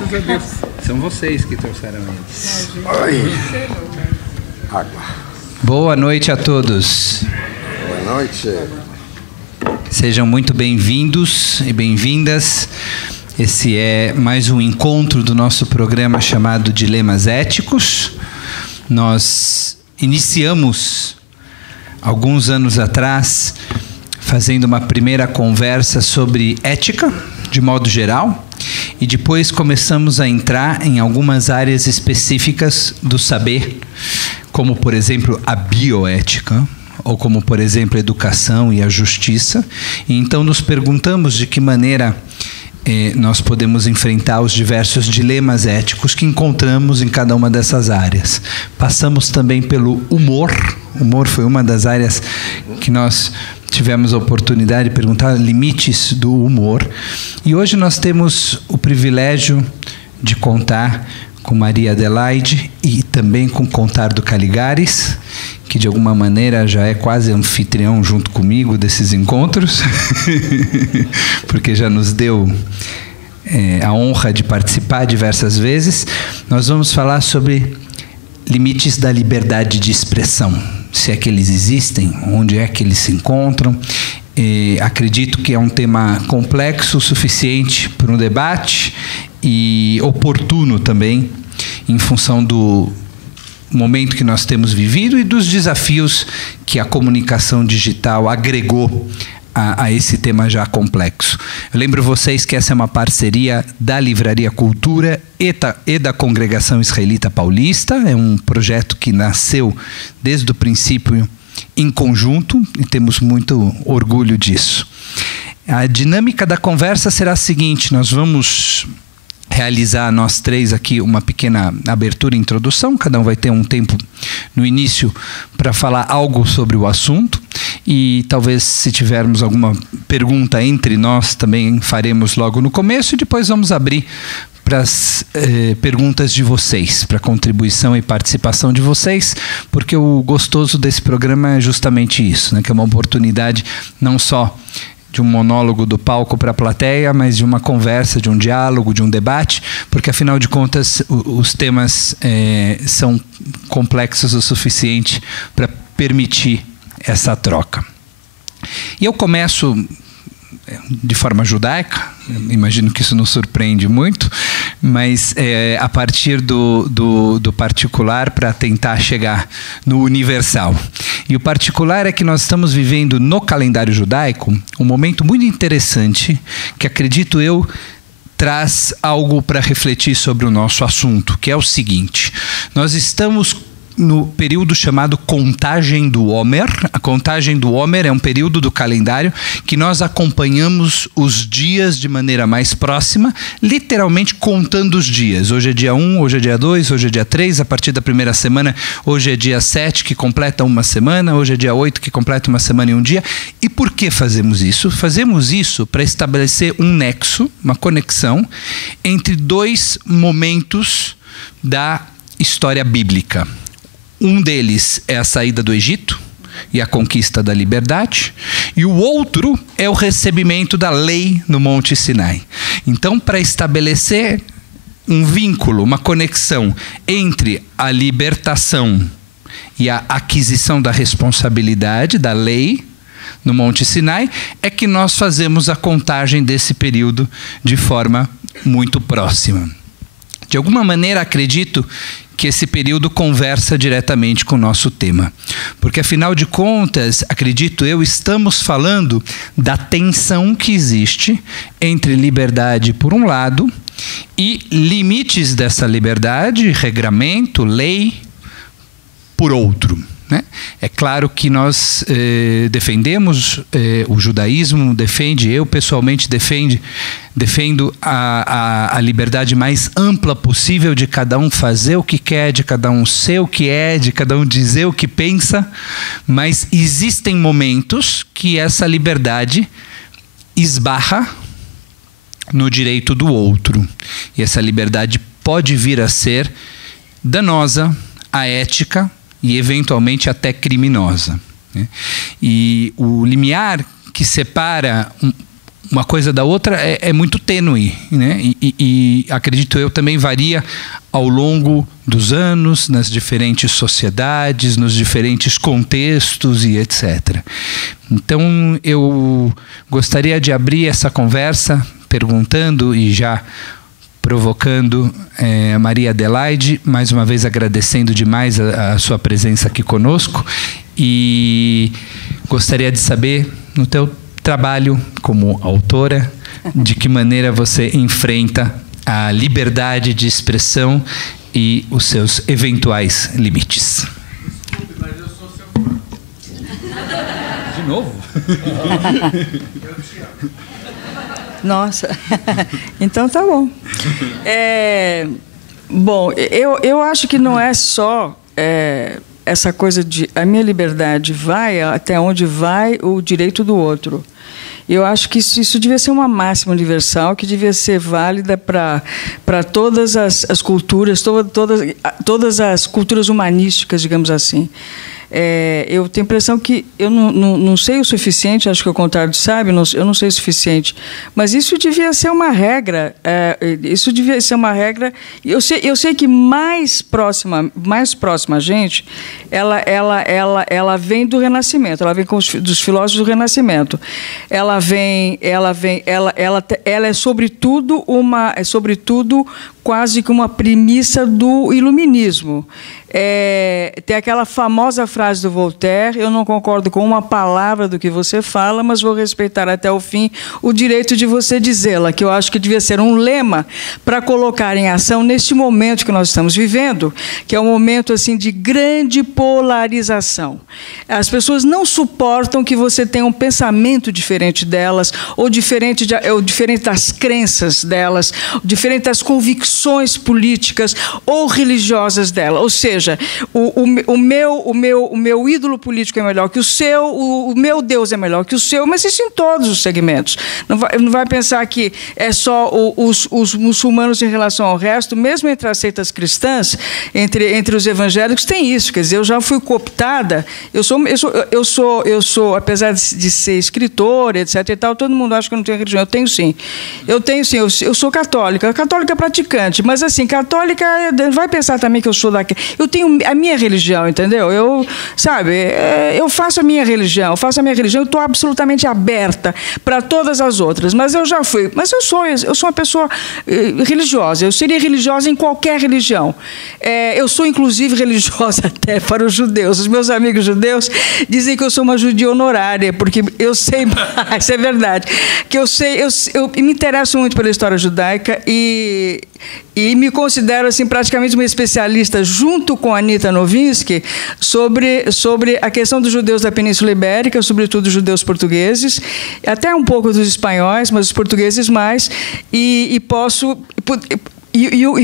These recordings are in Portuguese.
Graças a Deus. São vocês que trouxeram eles. Oi. Água. Boa noite a todos. Boa noite. Sejam muito bem-vindos e bem-vindas. Esse é mais um encontro do nosso programa chamado Dilemas Éticos. Nós iniciamos, alguns anos atrás, fazendo uma primeira conversa sobre ética, de modo geral, e depois começamos a entrar em algumas áreas específicas do saber, como, por exemplo, a bioética, ou como, por exemplo, a educação e a justiça. E então nos perguntamos de que maneira nós podemos enfrentar os diversos dilemas éticos que encontramos em cada uma dessas áreas. Passamos também pelo humor. O humor foi uma das áreas que nós tivemos a oportunidade de perguntar limites do humor. E hoje nós temos o privilégio de contar com Maria Adelaide e também com Contardo Caligares, que de alguma maneira já é quase anfitrião junto comigo desses encontros, porque já nos deu a honra de participar diversas vezes. Nós vamos falar sobre limites da liberdade de expressão, se é que eles existem, onde é que eles se encontram. Acredito que é um tema complexo o suficiente para um debate e oportuno também, em função do momento que nós temos vivido e dos desafios que a comunicação digital agregou a esse tema já complexo. Eu lembro vocês que essa é uma parceria da Livraria Cultura e da Congregação Israelita Paulista. É um projeto que nasceu desde o princípio em conjunto e temos muito orgulho disso. A dinâmica da conversa será a seguinte: nós vamos realizar nós três aqui uma pequena abertura e introdução. Cada um vai ter um tempo no início para falar algo sobre o assunto e talvez, se tivermos alguma pergunta entre nós, também faremos logo no começo e depois vamos abrir para as perguntas de vocês, para a contribuição e participação de vocês, porque o gostoso desse programa é justamente isso, né? Que é uma oportunidade não só de um monólogo do palco para a plateia, mas de uma conversa, de um diálogo, de um debate, porque afinal de contas os temas são complexos o suficiente para permitir essa troca. E eu começo de forma judaica, imagino que isso não surpreende muito, mas a partir do particular para tentar chegar no universal. E o particular é que nós estamos vivendo no calendário judaico um momento muito interessante que, acredito eu, traz algo para refletir sobre o nosso assunto, que é o seguinte: nós estamos no período chamado Contagem do Homer. A Contagem do Homer é um período do calendário que nós acompanhamos os dias de maneira mais próxima, literalmente contando os dias. Hoje é dia 1, hoje é dia 2, hoje é dia 3, a partir da primeira semana, hoje é dia 7, que completa uma semana, hoje é dia 8, que completa uma semana e um dia. E por que fazemos isso? Fazemos isso para estabelecer um nexo, uma conexão entre dois momentos da história bíblica. Um deles é a saída do Egito e a conquista da liberdade, e o outro é o recebimento da lei no Monte Sinai. Então, para estabelecer um vínculo, uma conexão entre a libertação e a aquisição da responsabilidade da lei no Monte Sinai, é que nós fazemos a contagem desse período de forma muito próxima. De alguma maneira, acredito que esse período conversa diretamente com o nosso tema. Porque, afinal de contas, acredito eu, estamos falando da tensão que existe entre liberdade, por um lado, e limites dessa liberdade, regramento, lei, por outro. Né? É claro que nós defendemos, o judaísmo defende, eu pessoalmente defendo a liberdade mais ampla possível de cada um fazer o que quer, de cada um ser o que é, de cada um dizer o que pensa, mas existem momentos que essa liberdade esbarra no direito do outro. E essa liberdade pode vir a ser danosa, aética e eventualmente até criminosa. E o limiar que separa uma coisa da outra é muito tênue, né? E acredito eu também varia ao longo dos anos, nas diferentes sociedades, nos diferentes contextos e etc. Então, eu gostaria de abrir essa conversa perguntando e já provocando a Maria Adelaide, mais uma vez agradecendo demais a sua presença aqui conosco, e gostaria de saber, no teu trabalho como autora, de que maneira você enfrenta a liberdade de expressão e os seus eventuais limites. Desculpe, mas eu sou seu fã. De novo? Eu te amo. Nossa, então tá bom. Bom, eu acho que não é só essa coisa de a minha liberdade vai até onde vai o direito do outro. Eu acho que isso devia ser uma máxima universal, que devia ser válida para todas as culturas, todas as culturas humanísticas, digamos assim. Eu tenho a impressão que eu não sei o suficiente, acho que ao contrário, sabe, eu não sei o suficiente, mas isso devia ser uma regra. Isso devia ser uma regra. Eu sei que mais próxima a gente, ela vem do Renascimento, ela vem dos filósofos do Renascimento. Ela é sobretudo quase que uma premissa do iluminismo. Tem aquela famosa frase do Voltaire: eu não concordo com uma palavra do que você fala, mas vou respeitar até o fim o direito de você dizê-la, que eu acho que devia ser um lema para colocar em ação neste momento que nós estamos vivendo, que é um momento assim de grande polarização. As pessoas não suportam que você tenha um pensamento diferente delas, ou diferente das crenças delas, diferente das convicções políticas ou religiosas delas. Ou seja, o meu ídolo político é melhor que o seu, o meu Deus é melhor que o seu, mas isso em todos os segmentos. Não vai pensar que é só os muçulmanos em relação ao resto, mesmo entre as seitas cristãs, entre os evangélicos, tem isso. Quer dizer, eu já fui cooptada, eu sou, apesar de ser escritora, etc. e tal, todo mundo acha que eu não tenho religião. Eu tenho sim, eu sou católica praticante, mas assim, católica, vai pensar também que eu sou daquele. Eu tenho a minha religião, entendeu? Eu faço a minha religião, eu estou absolutamente aberta para todas as outras, mas eu já fui. Mas eu sou uma pessoa religiosa, eu seria religiosa em qualquer religião. Eu sou, inclusive, religiosa até para os judeus. Os meus amigos judeus dizem que eu sou uma judia honorária, porque eu sei mais, é verdade, que eu me interesso muito pela história judaica e me considero assim, praticamente uma especialista, junto com a Anita Novinsky, sobre a questão dos judeus da Península Ibérica, sobretudo os judeus portugueses, até um pouco dos espanhóis, mas os portugueses mais, e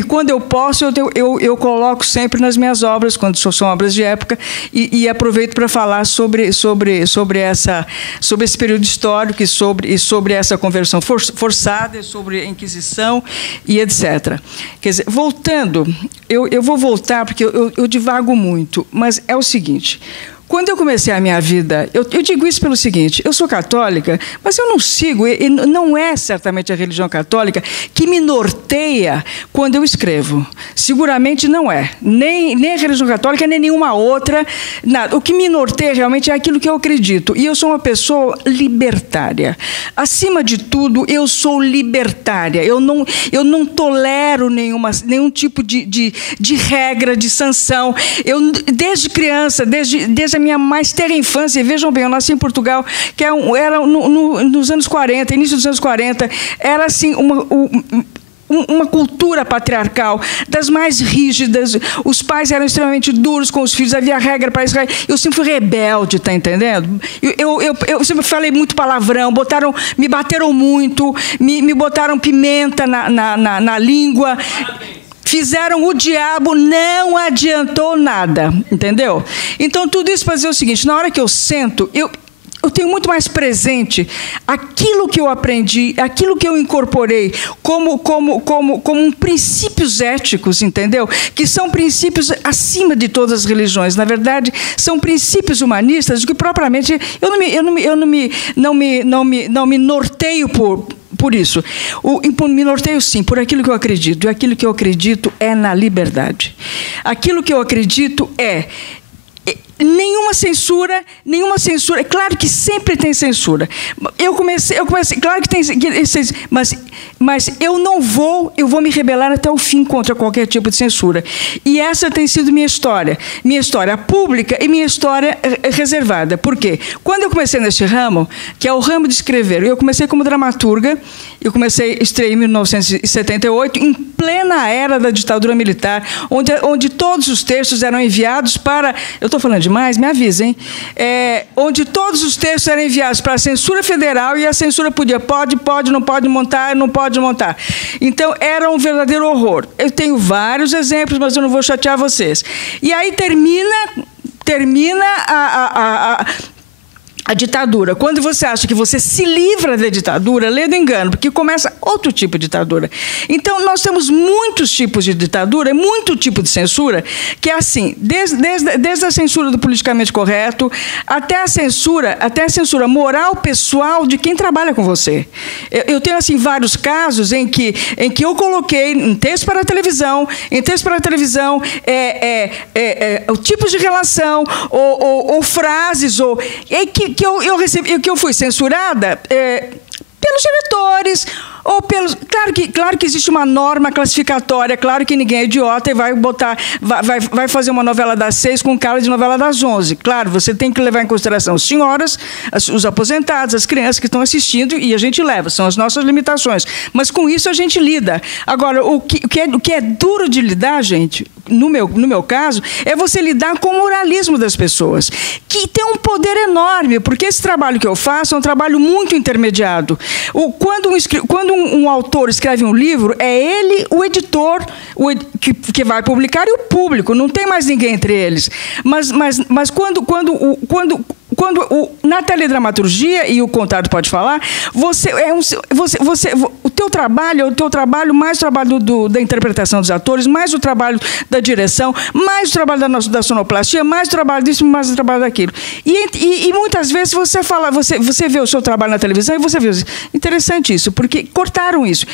quando eu posso, eu coloco sempre nas minhas obras, quando são obras de época, e aproveito para falar sobre esse período histórico e sobre essa conversão forçada, sobre a Inquisição e etc. Quer dizer, voltando, eu vou voltar porque eu divago muito, mas é o seguinte. Quando eu comecei a minha vida, eu digo isso pelo seguinte: eu sou católica, mas eu não sigo, e não é certamente a religião católica que me norteia quando eu escrevo. Seguramente não é. Nem a religião católica, nem nenhuma outra, nada. O que me norteia realmente é aquilo que eu acredito. E eu sou uma pessoa libertária. Acima de tudo, eu sou libertária. Eu não tolero nenhum tipo de regra, de sanção. Desde criança, desde a minha mais terra infância, vejam bem, eu nasci em Portugal, que era nos anos 40, início dos anos 40, era assim uma cultura patriarcal, das mais rígidas. Os pais eram extremamente duros com os filhos, havia regra para Israel. Eu sempre fui rebelde, tá entendendo? Eu sempre falei muito palavrão, me bateram muito, me botaram pimenta na língua. Fizeram o diabo, não adiantou nada, entendeu? Então, tudo isso para dizer o seguinte: na hora que eu sento, eu tenho muito mais presente aquilo que eu aprendi, aquilo que eu incorporei como princípios éticos, entendeu? Que são princípios acima de todas as religiões. Na verdade, são princípios humanistas que propriamente eu não me norteio por isso. Me norteio, sim, por aquilo que eu acredito. E aquilo que eu acredito é na liberdade. Aquilo que eu acredito é nenhuma censura. Claro que sempre tem censura. Eu comecei, claro que tem, mas eu vou me rebelar até o fim contra qualquer tipo de censura. E essa tem sido minha história pública e minha história reservada. Por quê? Quando eu comecei nesse ramo, que é o ramo de escrever, eu comecei como dramaturga, estrei em 1978, em plena era da ditadura militar, onde todos os textos eram enviados para... Eu estou falando demais? Me avisem. Onde todos os textos eram enviados para a censura federal e a censura pode, não pode montar. Então, era um verdadeiro horror. Eu tenho vários exemplos, mas eu não vou chatear vocês. E aí termina a ditadura. Quando você acha que você se livra da ditadura, lê do engano, porque começa outro tipo de ditadura. Então, nós temos muitos tipos de ditadura, muito tipo de censura, que é assim, desde a censura do politicamente correto, até a censura moral pessoal de quem trabalha com você. Eu tenho, assim, vários casos em que eu coloquei em texto para a televisão, tipos de relação, ou frases, que eu fui censurada pelos diretores, ou pelos... Claro que existe uma norma classificatória, claro que ninguém é idiota e vai fazer uma novela das 6 com cara de novela das 11. Claro, você tem que levar em consideração as senhoras, os aposentados, as crianças que estão assistindo, e a gente leva, são as nossas limitações. Mas com isso a gente lida. Agora, o que é duro de lidar, gente, no meu caso, é você lidar com o moralismo das pessoas, que tem um poder enorme, porque esse trabalho que eu faço é um trabalho muito intermediado. Quando um autor escreve um livro, é ele, o editor, que vai publicar, e o público, não tem mais ninguém entre eles. Mas na teledramaturgia, e o Contardo pode falar, o teu trabalho, mais o trabalho da interpretação dos atores, mais o trabalho da direção, mais o trabalho da sonoplastia, mais o trabalho disso, mais o trabalho daquilo. E muitas vezes você vê o seu trabalho na televisão e você vê, interessante isso, porque cortaram isso.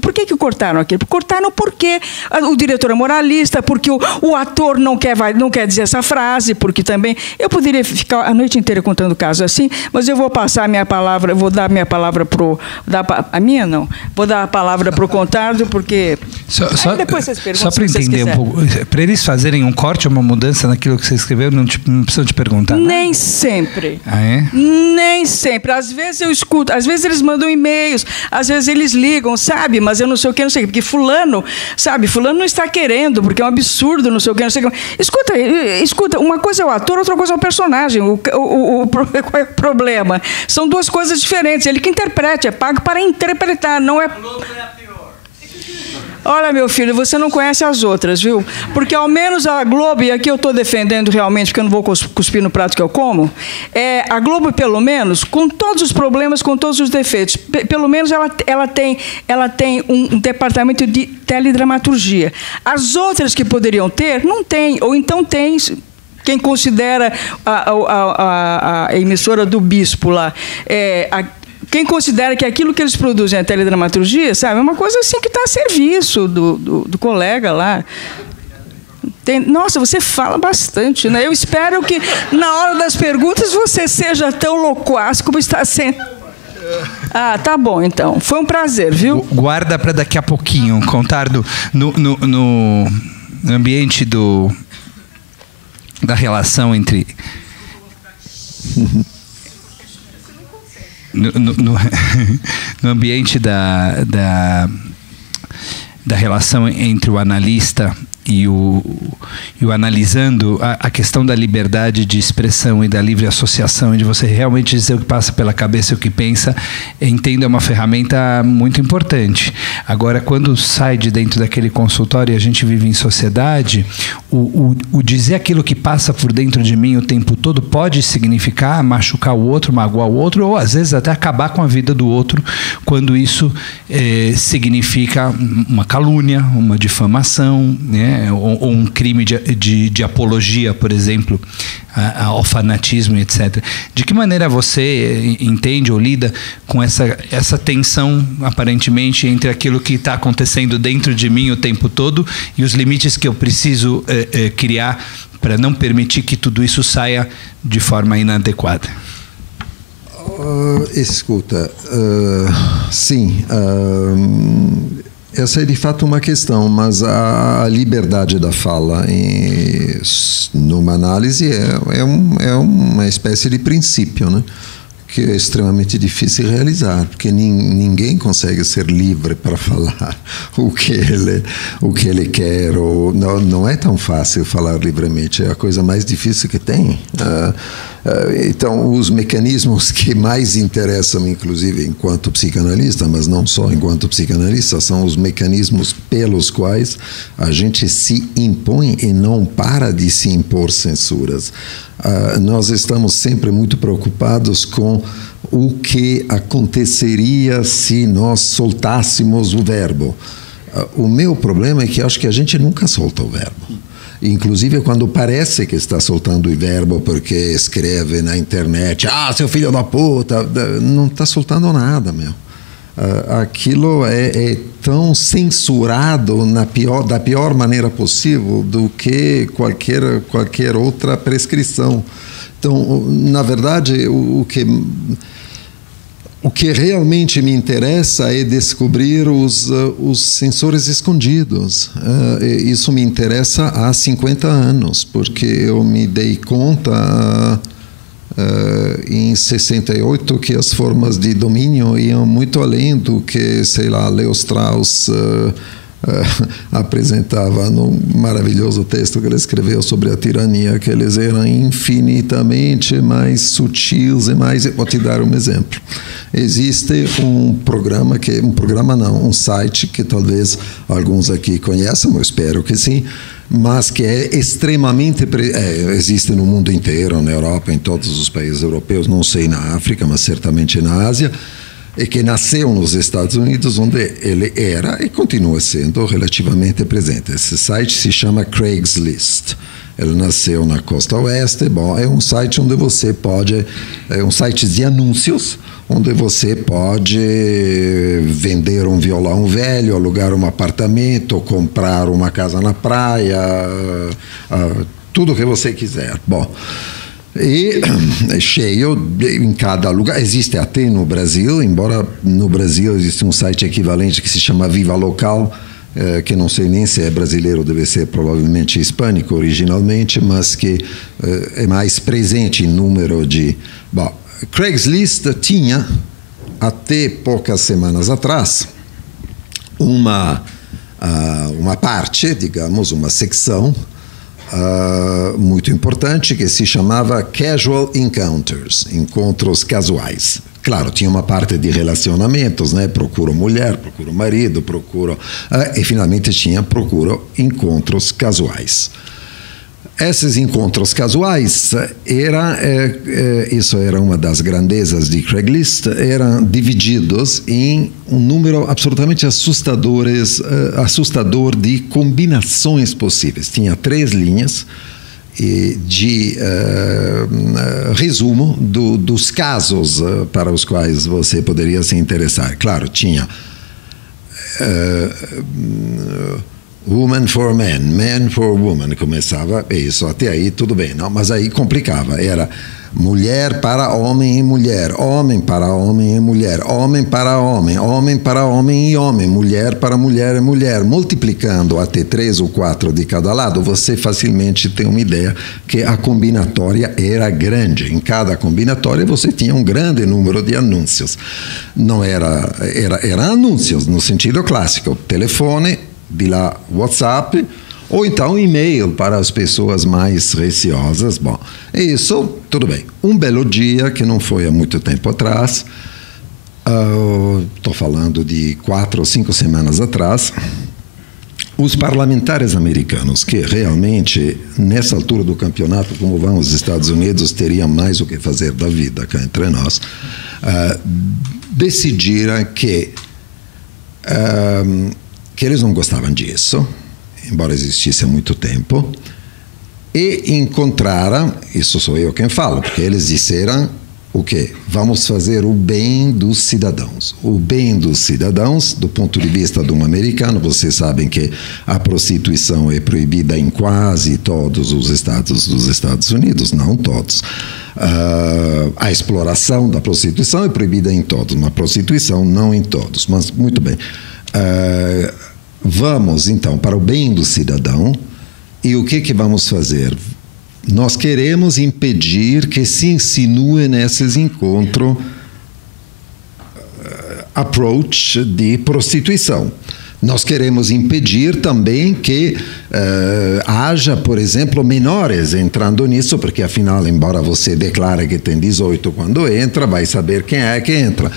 Por que cortaram aquilo? Cortaram porque o diretor é moralista, porque o ator não quer dizer essa frase, porque também... Eu poderia ficar a noite inteira contando casos assim, mas eu vou passar a minha palavra, vou dar a minha palavra pro... A minha não. Vou dar a palavra para o Contardo, porque... Depois vocês perguntam. Só para entender um pouco, para eles fazerem um corte, uma mudança naquilo que você escreveu, não precisam te perguntar. Nem sempre. Ah, é? Nem sempre. Às vezes eu escuto, às vezes eles mandam e-mails, às vezes eles ligam, sabe? Mas eu não sei o que, não sei o que, porque fulano não está querendo, porque é um absurdo, não sei o que, não sei o que. Escuta, uma coisa é o ator, outra coisa é o personagem. Qual é o problema? São duas coisas diferentes. Ele que interprete, é pago para interpretar, não é... Olha, meu filho, você não conhece as outras, viu? Porque ao menos a Globo, e aqui eu estou defendendo realmente, porque eu não vou cuspir no prato que eu como, a Globo, pelo menos, com todos os problemas, com todos os defeitos, pelo menos ela tem um departamento de teledramaturgia. As outras que poderiam ter, não tem, ou então tem... Quem considera a emissora do Bispo lá, quem considera que aquilo que eles produzem é teledramaturgia, sabe? É uma coisa assim que está a serviço do colega lá. Nossa, você fala bastante, né? Eu espero que, na hora das perguntas, você seja tão loquaz como está sendo. Ah, tá bom, então. Foi um prazer, viu? Guarda para daqui a pouquinho, Contardo, no ambiente da relação entre... No ambiente da relação entre o analista e o analisando a questão da liberdade de expressão e da livre associação, e de você realmente dizer o que passa pela cabeça e o que pensa, entendo, é uma ferramenta muito importante. Agora, quando sai de dentro daquele consultório e a gente vive em sociedade, o dizer aquilo que passa por dentro de mim o tempo todo pode significar machucar o outro, magoar o outro, ou às vezes até acabar com a vida do outro, quando isso significa uma calúnia, uma difamação, né? Ou um crime de apologia, por exemplo, ao fanatismo, etc. De que maneira você entende ou lida com essa tensão, aparentemente, entre aquilo que está acontecendo dentro de mim o tempo todo e os limites que eu preciso criar para não permitir que tudo isso saia de forma inadequada? Escuta, sim, essa é de fato uma questão, mas a liberdade da fala, numa análise, é uma espécie de princípio, né? Que é extremamente difícil realizar, porque ninguém consegue ser livre para falar o que ele quer. Não é tão fácil falar livremente, é a coisa mais difícil que tem. Então, os mecanismos que mais interessam, inclusive enquanto psicanalista, mas não só enquanto psicanalista, são os mecanismos pelos quais a gente se impõe e não para de se impor censuras. Nós estamos sempre muito preocupados com o que aconteceria se nós soltássemos o verbo. O meu problema é que acho que a gente nunca solta o verbo. Inclusive quando parece que está soltando o verbo porque escreve na internet, seu filho da puta, não está soltando nada, meu. Aquilo é tão censurado da pior maneira possível do que qualquer outra prescrição. Então, na verdade, o que realmente me interessa é descobrir os sensores escondidos. Isso me interessa há 50 anos, porque eu me dei conta em 68 que as formas de domínio iam muito além do que, sei lá, Leo Strauss apresentava no maravilhoso texto que ele escreveu sobre a tirania, que eles eram infinitamente mais sutis e mais... Vou te dar um exemplo. Existe um site que talvez alguns aqui conheçam, eu espero que sim, mas que é extremamente... existe no mundo inteiro, na Europa, em todos os países europeus, não sei na África, mas certamente na Ásia, e que nasceu nos Estados Unidos, onde ele era e continua sendo relativamente presente. Esse site se chama Craigslist. Ele nasceu na costa oeste. Bom, é um site onde você pode... É um site de anúncios, onde você pode vender um violão velho, alugar um apartamento, comprar uma casa na praia, tudo o que você quiser. Bom, e é cheio em cada lugar. Existe até no Brasil, embora no Brasil existe um site equivalente que se chama Viva Local, que não sei nem se é brasileiro, deve ser provavelmente hispânico originalmente, mas que é mais presente em número de... Bom, Craigslist tinha, até poucas semanas atrás, uma parte, digamos, uma secção muito importante que se chamava Casual Encounters, encontros casuais. Claro, tinha uma parte de relacionamentos, né? Procuro mulher, procuro marido, e finalmente procuro encontros casuais. Esses encontros casuais isso era uma das grandezas de Craigslist, eram divididos em um número absolutamente assustador de combinações possíveis. Tinha 3 linhas de resumo dos casos para os quais você poderia se interessar. Claro, tinha Woman for Man, Man for Woman, começava isso, até aí tudo bem, não? Mas aí complicava, era mulher para homem e mulher, homem para homem e mulher, homem para homem, homem para homem e homem, mulher para mulher e mulher, multiplicando até 3 ou 4 de cada lado, você facilmente tem uma ideia que a combinatória era grande. Em cada combinatória você tinha um grande número de anúncios. Não era anúncios no sentido clássico, telefone, de lá WhatsApp, Ou então e-mail para as pessoas mais receosas. Bom, isso, tudo bem. Um belo dia, que não foi há muito tempo atrás, estou falando de 4 ou 5 semanas atrás, os parlamentares americanos, que realmente, nessa altura do campeonato, como vão os Estados Unidos, teriam mais o que fazer da vida cá entre nós, decidiram que eles não gostavam disso, embora existisse há muito tempo, e encontraram, isso sou eu quem falo, porque eles disseram o quê? Vamos fazer o bem dos cidadãos. O bem dos cidadãos, do ponto de vista de um americano, vocês sabem que a prostituição é proibida em quase todos os estados dos Estados Unidos, não todos. A exploração da prostituição é proibida em todos, mas a prostituição não em todos. Mas, muito bem. Vamos, então, para o bem do cidadão. E o que vamos fazer? Nós queremos impedir que se insinue nesses encontros approach de prostituição. Nós queremos impedir também que haja, por exemplo, menores entrando nisso, porque, afinal, embora você declare que tem 18 quando entra, vai saber quem é que entra.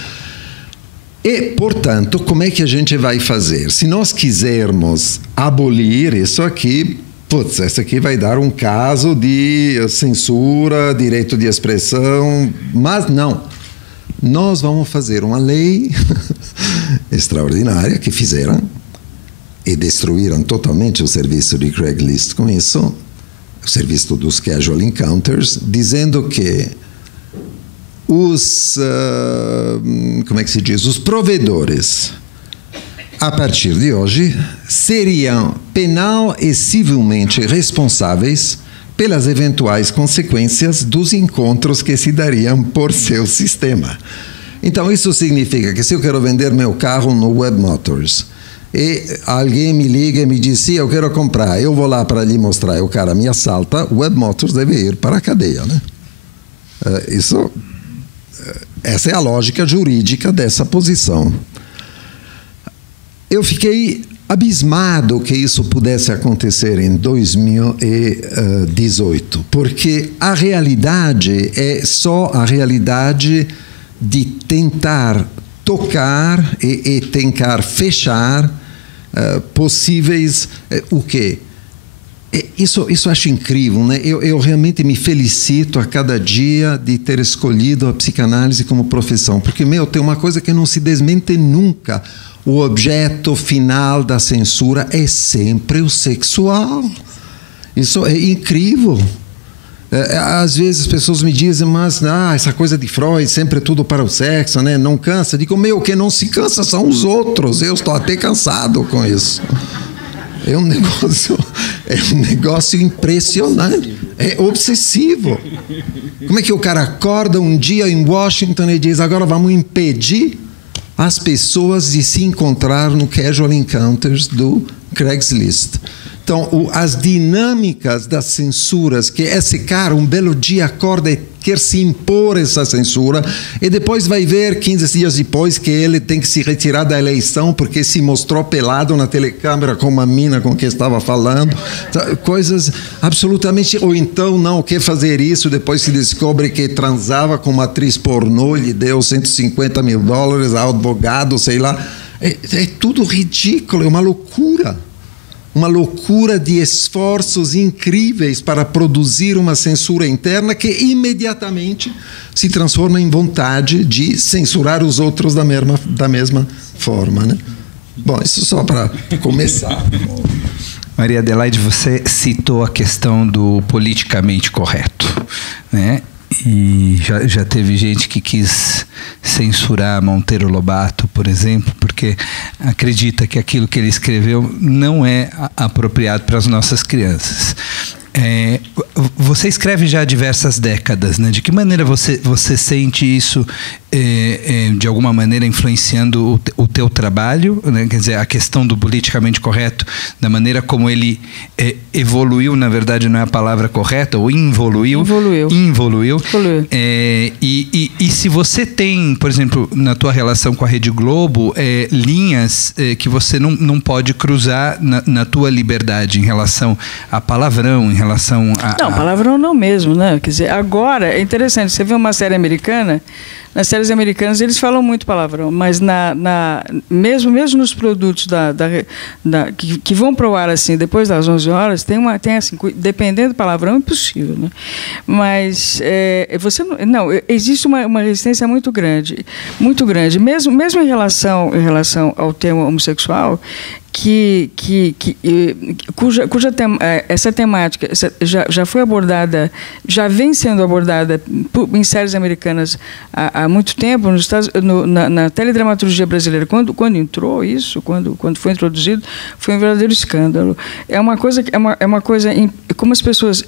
E, portanto, como é que a gente vai fazer? Se nós quisermos abolir isso aqui, isso aqui vai dar um caso de censura, direito de expressão, mas não. Nós vamos fazer uma lei extraordinária que fizeram e destruíram totalmente o serviço de Craigslist com isso, o serviço dos casual encounters, dizendo que como é que se diz? Os provedores, a partir de hoje, seriam penal e civilmente responsáveis pelas eventuais consequências dos encontros que se dariam por seu sistema. Então, isso significa que se eu quero vender meu carro no Web Motors e alguém me liga e me diz, sim, eu quero comprar, eu vou lá para lhe mostrar e o cara me assalta, o Web Motors deve ir para a cadeia, né? Essa é a lógica jurídica dessa posição. Eu fiquei abismado que isso pudesse acontecer em 2018, porque a realidade é só a realidade de tentar tocar e tentar fechar possíveis o quê? Isso acho incrível, né? Eu realmente me felicito a cada dia de ter escolhido a psicanálise como profissão, porque, tem uma coisa que não se desmente nunca. O objeto final da censura é sempre o sexual. Isso é incrível. Às vezes as pessoas me dizem, mas essa coisa de Freud, sempre é tudo para o sexo, né? Não cansa. Digo, quem não se cansa são os outros. Eu estou até cansado com isso. É um negócio impressionante. É obsessivo. Como é que o cara acorda um dia em Washington e diz, agora vamos impedir as pessoas de se encontrar no Casual Encounters do Craigslist? Então, as dinâmicas das censuras, que esse cara um belo dia acorda e quer se impor essa censura, e depois vai ver, 15 dias depois, que ele tem que se retirar da eleição porque se mostrou pelado na telecâmera com uma mina com quem estava falando. Coisas absolutamente... Ou então não quer fazer isso, depois se descobre que transava com uma atriz pornô, lhe deu $150 mil, advogado, sei lá. É tudo ridículo, é uma loucura. Uma loucura de esforços incríveis para produzir uma censura interna que imediatamente se transforma em vontade de censurar os outros da mesma forma, né? Bom, isso só para começar. Maria Adelaide, você citou a questão do politicamente correto, né? E já teve gente que quis censurar Monteiro Lobato, por exemplo, porque acredita que aquilo que ele escreveu não é apropriado para as nossas crianças. Você escreve já há diversas décadas, né? De que maneira você sente isso, de alguma maneira, influenciando o teu trabalho? Né? Quer dizer, a questão do politicamente correto, da maneira como ele evoluiu, na verdade não é a palavra correta, ou involuiu. Involuiu. E se você tem, por exemplo, na tua relação com a Rede Globo, linhas que você não pode cruzar na tua liberdade em relação a palavrão, em relação a... Não, palavrão não mesmo, né? Quer dizer, agora, é interessante, você vê uma série americana, nas séries americanas eles falam muito palavrão, mas mesmo nos produtos que vão para o ar assim, depois das 11 horas, tem assim, dependendo do palavrão, é impossível, né? Mas existe uma resistência muito grande, mesmo em relação ao tema homossexual, essa temática já foi abordada, já vem sendo abordada em séries americanas há muito tempo, na teledramaturgia brasileira. Quando entrou isso, quando foi introduzido, foi um verdadeiro escândalo. É uma coisa como as pessoas,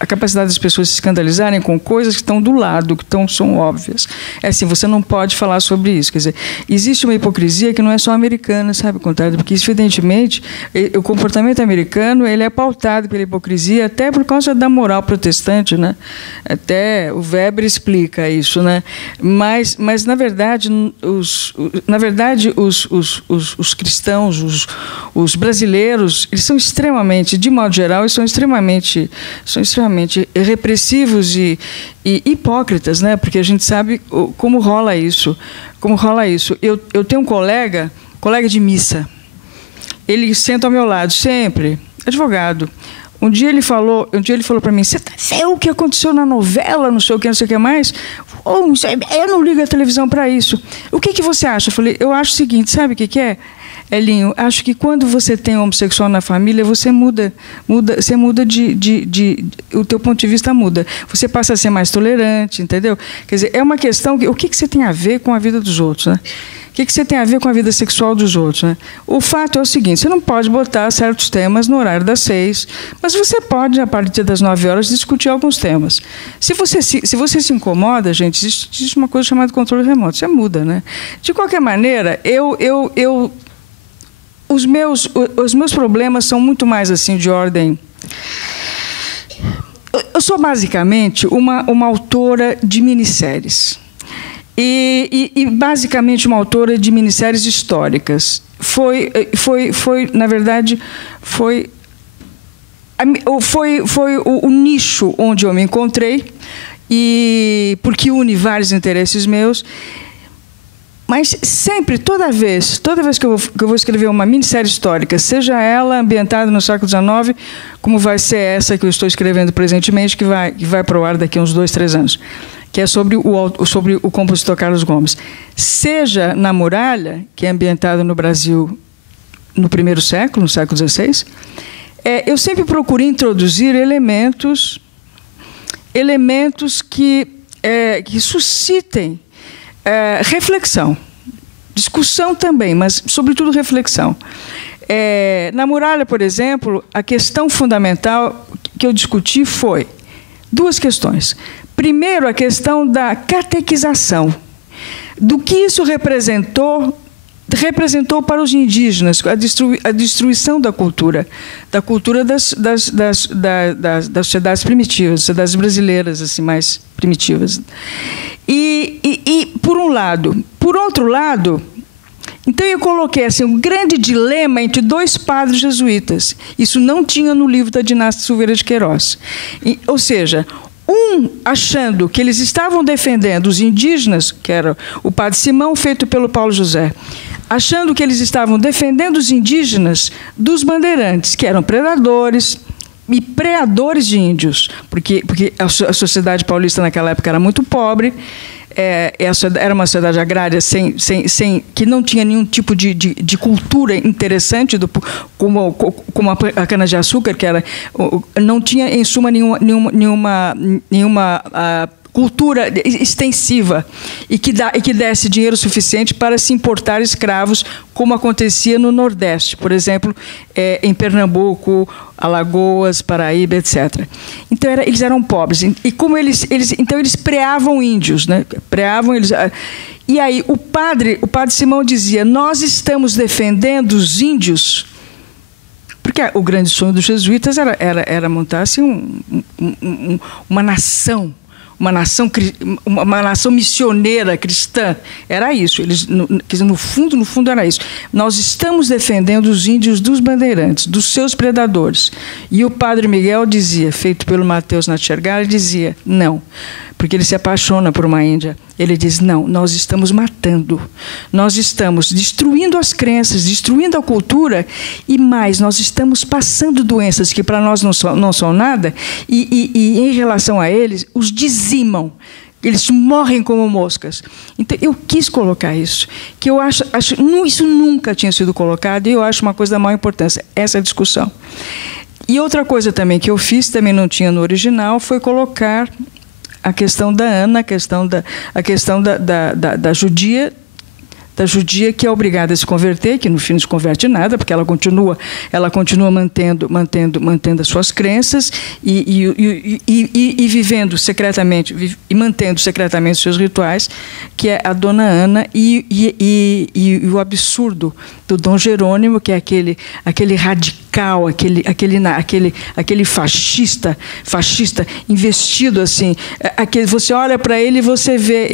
a capacidade das pessoas se escandalizarem com coisas que estão do lado, são óbvias. É assim, você não pode falar sobre isso. Quer dizer, existe uma hipocrisia que não é só americana, sabe, contrário, porque evidentemente o comportamento americano ele é pautado pela hipocrisia até por causa da moral protestante, né? Até o Weber explica isso, né? Mas na verdade os cristãos, os brasileiros, eles são extremamente, de modo geral, são extremamente repressivos e hipócritas, né? Porque a gente sabe como rola isso. Eu tenho um colega de missa. Ele senta ao meu lado, sempre, advogado. Um dia ele falou para mim, você viu o que aconteceu na novela, não sei o que mais? Eu não ligo a televisão para isso. O que você acha? Eu falei, eu acho o seguinte, sabe o que é? Elinho, acho que quando você tem um homossexual na família, você muda o teu ponto de vista muda. Você passa a ser mais tolerante, entendeu? Quer dizer, é uma questão, o que você tem a ver com a vida dos outros, né? O que você tem a ver com a vida sexual dos outros, né? O fato é o seguinte, você não pode botar certos temas no horário das 6, mas você pode, a partir das 9 horas, discutir alguns temas. Se você se incomoda, gente, existe uma coisa chamada controle remoto, você muda, né? De qualquer maneira, os meus problemas são muito mais assim de ordem... Eu sou basicamente uma autora de minisséries. E basicamente uma autora de minisséries históricas. Na verdade, foi o nicho onde eu me encontrei, porque une vários interesses meus. Mas sempre, toda vez que eu vou escrever uma minissérie histórica, seja ela ambientada no século XIX, como vai ser essa que eu estou escrevendo presentemente, que vai para o ar daqui a uns 2, 3 anos, que é sobre o compositor Carlos Gomes. Seja na Muralha, que é ambientada no Brasil no primeiro século, no século XVI, eu sempre procurei introduzir elementos que suscitem reflexão, discussão também, mas, sobretudo, reflexão. Na Muralha, por exemplo, a questão fundamental que eu discuti foi 2 questões. Primeiro, a questão da catequização, do que isso representou para os indígenas, a destruição da cultura das sociedades primitivas, sociedades brasileiras assim, mais primitivas. E por um lado. Por outro lado, então eu coloquei assim, um grande dilema entre 2 padres jesuítas. Isso não tinha no livro da dinastia Silveira de Queiroz. Ou seja, achando que eles estavam defendendo os indígenas, que era o padre Simão, feito pelo Paulo José, achando que eles estavam defendendo os indígenas dos bandeirantes, que eram predadores e preadores de índios, porque a sociedade paulista naquela época era muito pobre, era uma sociedade agrária que não tinha nenhum tipo de cultura interessante, como a cana-de-açúcar, que não tinha, em suma, nenhuma cultura extensiva e que desse dinheiro suficiente para se importar escravos, como acontecia no Nordeste, por exemplo, em Pernambuco, Alagoas, Paraíba, etc. Então eles eram pobres e como eles preavam índios, né? Preavam eles. E aí o padre Simão dizia: nós estamos defendendo os índios. Porque o grande sonho dos jesuítas era montar assim, uma nação missioneira cristã. Era isso. Eles, no fundo era isso. Nós estamos defendendo os índios dos bandeirantes, dos seus predadores. E o padre Miguel dizia, feito pelo Mateus Natchergal, dizia: não. Porque ele se apaixona por uma índia. Ele diz: não, nós estamos matando. Nós estamos destruindo as crenças, destruindo a cultura e mais, nós estamos passando doenças que para nós não são nada e em relação a eles, os dizimam. Eles morrem como moscas. Então, eu quis colocar isso, que eu acho isso nunca tinha sido colocado e eu acho uma coisa da maior importância, essa discussão. E outra coisa também que eu fiz, também não tinha no original, foi colocar a questão da Ana, a questão da judia que é obrigada a se converter, que no fim não se converte em nada, porque ela continua mantendo as suas crenças e vivendo secretamente e mantendo secretamente os seus rituais, que é a Dona Ana e o absurdo do Dom Jerônimo, que é aquele radical, aquele fascista investido assim, você olha para ele e você vê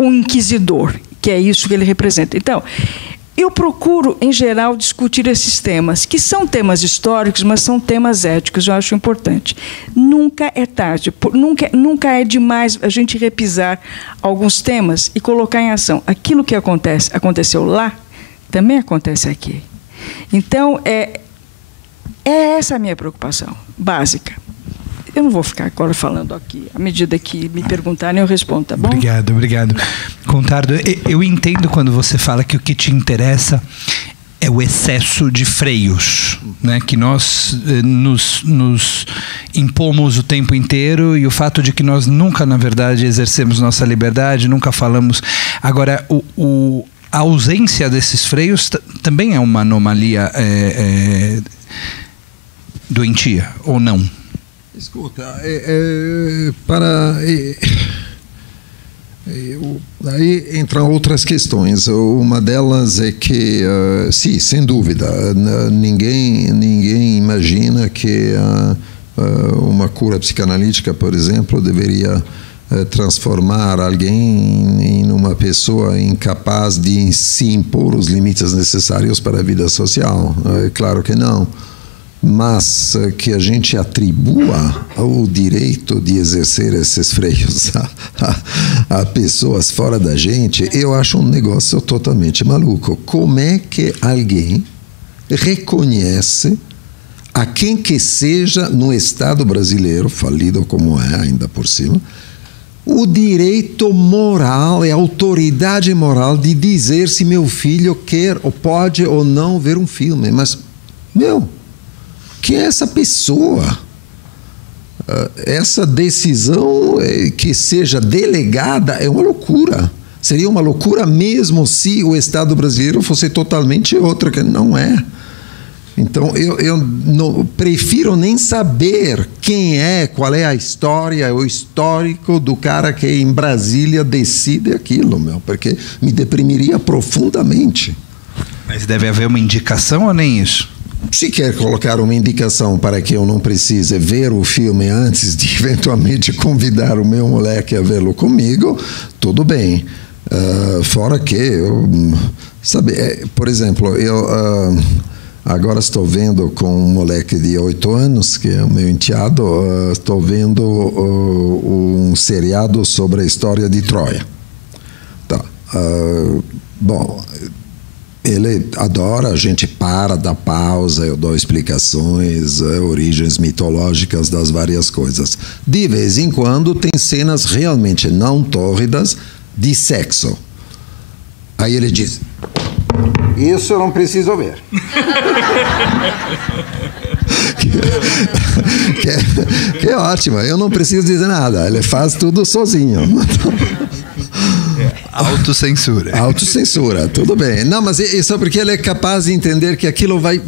um inquisidor, que é isso que ele representa. Então, eu procuro, em geral, discutir esses temas, que são temas históricos, mas são temas éticos, eu acho importante. Nunca é tarde, nunca é demais a gente repisar alguns temas e colocar em ação. Aquilo que aconteceu lá, também acontece aqui. Então, é essa a minha preocupação básica. Eu não vou ficar agora falando aqui. À medida que me perguntarem, eu respondo, tá bom? Obrigado. Contardo, eu entendo quando você fala que o que te interessa é o excesso de freios, né? Que nós nos impomos o tempo inteiro e o fato de que nós nunca, na verdade, exercemos nossa liberdade, nunca falamos. Agora, a ausência desses freios também é uma anomalia doentia, ou não? Escuta, aí entram outras questões. Uma delas é que, sim, sem dúvida, ninguém imagina que uma cura psicanalítica, por exemplo, deveria transformar alguém em uma pessoa incapaz de se impor os limites necessários para a vida social. É claro que não. Mas que a gente atribua o direito de exercer esses freios a pessoas fora da gente, eu acho um negócio totalmente maluco. Como é que alguém reconhece a quem que seja no Estado brasileiro, falido como é ainda por cima, o direito moral, a autoridade moral de dizer se meu filho quer ou pode ou não ver um filme? Mas, quem é essa pessoa? Essa decisão que seja delegada é uma loucura. Seria uma loucura mesmo se o Estado brasileiro fosse totalmente outro, que não é. Então, eu não, prefiro nem saber qual é a história, o histórico do cara que em Brasília decide aquilo, porque me deprimiria profundamente. Mas deve haver uma indicação ou nem isso? Se quer colocar uma indicação para que eu não precise ver o filme antes de eventualmente convidar o meu moleque a vê-lo comigo, tudo bem. Fora que, por exemplo, eu agora estou vendo com um moleque de 8 anos, que é o meu enteado, estou vendo um seriado sobre a história de Troia. Tá. Bom... Ele adora, a gente dá pausa, eu dou explicações, origens mitológicas das várias coisas. De vez em quando tem cenas realmente não tórridas de sexo. Aí ele diz: Isso eu não preciso ver. que é ótimo, eu não preciso dizer nada, ele faz tudo sozinho. Autocensura. Autocensura, tudo bem. Não, mas isso é porque ele é capaz de entender que aquilo vai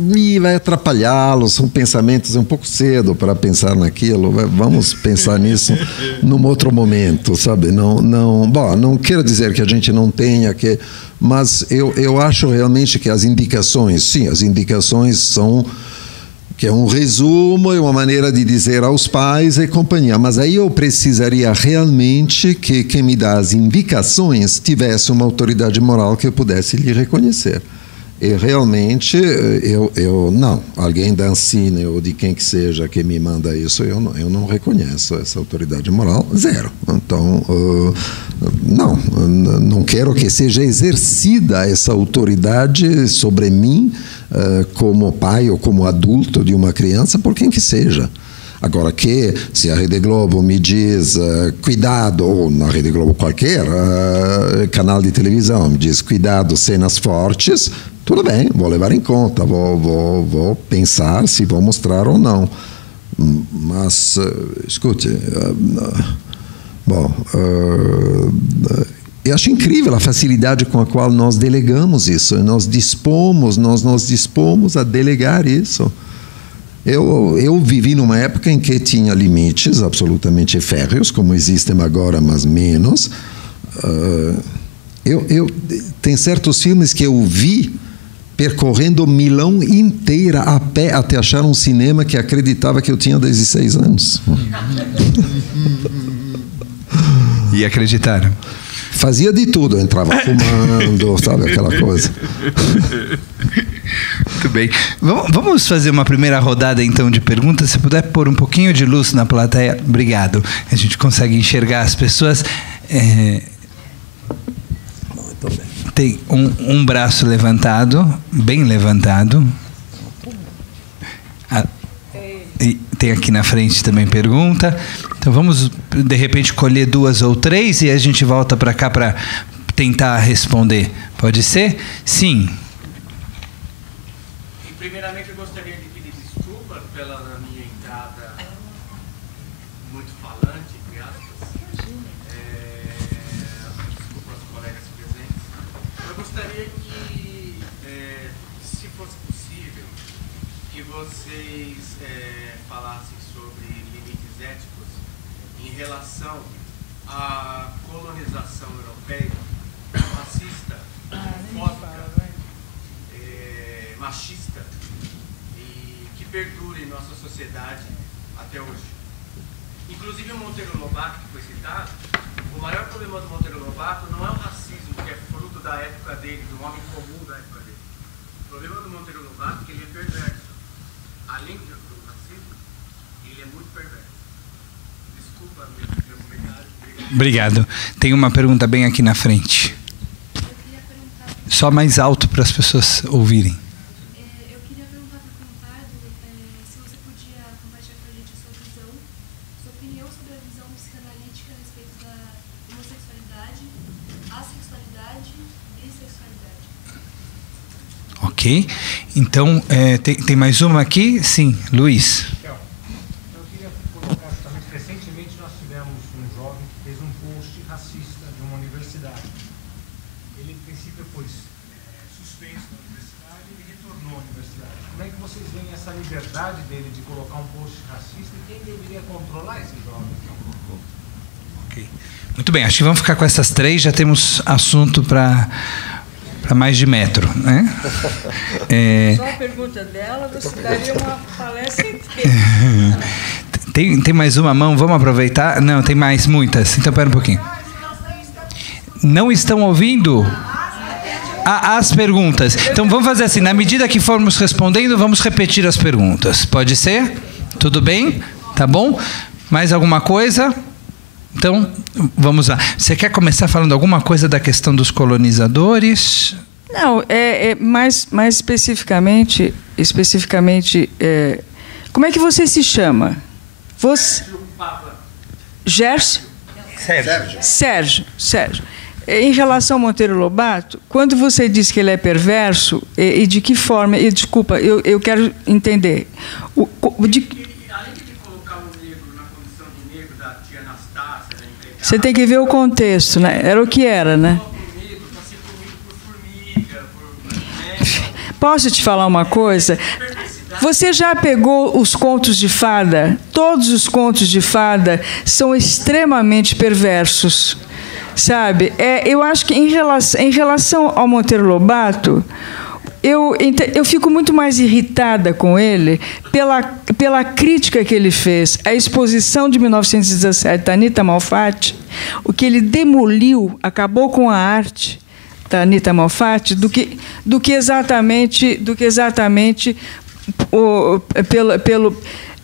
atrapalhá-lo, são pensamentos um pouco cedo para pensar naquilo, vamos pensar nisso num outro momento, sabe? Não quero dizer que a gente não tenha que... Mas eu acho realmente que as indicações são... que é um resumo e uma maneira de dizer aos pais e companhia. Mas aí eu precisaria realmente que quem me dá as indicações tivesse uma autoridade moral que eu pudesse lhe reconhecer. E realmente, não. Alguém da Ancine ou de quem que seja que me manda isso, eu não reconheço essa autoridade moral, zero. Então, não quero que seja exercida essa autoridade sobre mim como pai ou como adulto de uma criança, por quem que seja. Agora, que se a Rede Globo me diz cuidado, ou na Rede Globo qualquer canal de televisão me diz cuidado, cenas fortes, tudo bem, vou levar em conta, vou pensar se vou mostrar ou não. Mas, escute, eu acho incrível a facilidade com a qual nós delegamos isso, nós nos dispomos a delegar isso. Eu vivi numa época em que tinha limites absolutamente férreos, como existem agora, mas menos. Tem certos filmes que eu vi percorrendo Milão inteira a pé até achar um cinema que acreditava que eu tinha 16 anos. E acreditaram? Fazia de tudo, eu entrava fumando, sabe, aquela coisa. Muito bem. Vamos fazer uma primeira rodada, então, de perguntas. Se puder pôr um pouquinho de luz na plateia, obrigado. A gente consegue enxergar as pessoas. Muito bem. Tem um braço levantado, bem levantado. E tem aqui na frente também pergunta. Então vamos, de repente, colher 2 ou 3 e a gente volta para cá para tentar responder. Pode ser? Sim. Primeiramente, eu gostaria de pedir desculpas pela minha entrada muito falante, entre aspas. Desculpa aos colegas presentes. Eu gostaria que, se fosse possível, que vocês falassem sobre limites éticos em relação à colonização europeia, racista, homofóbica, machista, e que perdure em nossa sociedade até hoje. Inclusive o Monteiro Lobato, que foi citado, o maior problema do Monteiro Lobato não é o racismo, que é fruto da época dele, do homem comum da época dele. O problema do Monteiro Lobato é que ele é perverso. Além do racismo, ele é muito perverso. Desculpa meu comentário. Obrigado. Tem uma pergunta bem aqui na frente. Só mais alto para as pessoas ouvirem. Eu queria perguntar para o Contardo se você podia compartilhar com a gente a sua opinião sobre a visão psicanalítica a respeito da homossexualidade, assexualidade e sexualidade. Ok. Então, tem mais uma aqui? Sim, Luiz. Eu queria colocar justamente, recentemente nós tivemos um jovem que fez um post racista de uma universidade. Ele, em princípio, foi suspenso na universidade e retornou à universidade. Como é que vocês veem essa liberdade dele de colocar um post racista e quem deveria controlar esse jovem? Ok. Muito bem, acho que vamos ficar com essas 3, já temos assunto para mais de metro, né? Só a pergunta dela, você daria uma palestra inteira. Tem mais uma mão, vamos aproveitar? Não, tem mais, muitas. Então, espera um pouquinho. Não estão ouvindo? As perguntas. Então, vamos fazer assim, na medida que formos respondendo, vamos repetir as perguntas. Pode ser? Tudo bem? Tá bom? Mais alguma coisa? Então, vamos lá. Você quer começar falando alguma coisa da questão dos colonizadores? Não, mais especificamente, como é que você se chama? Você? Gércio? Sérgio. em relação ao Monteiro Lobato, quando você diz que ele é perverso, e de que forma... Desculpa, eu quero entender. Além de colocar o negro na condição do negro, da tia Anastácia, da empregada... Você tem que ver o contexto, né? Era o que era, né? O negro para ser comido por formiga, por... Posso te falar uma coisa? Você já pegou os contos de fada? Todos os contos de fada são extremamente perversos, sabe? Eu acho que em relação ao Monteiro Lobato, eu fico muito mais irritada com ele pela crítica que ele fez à exposição de 1917 da Anita Malfatti, o que ele demoliu, acabou com a arte da Anita Malfatti, do que exatamente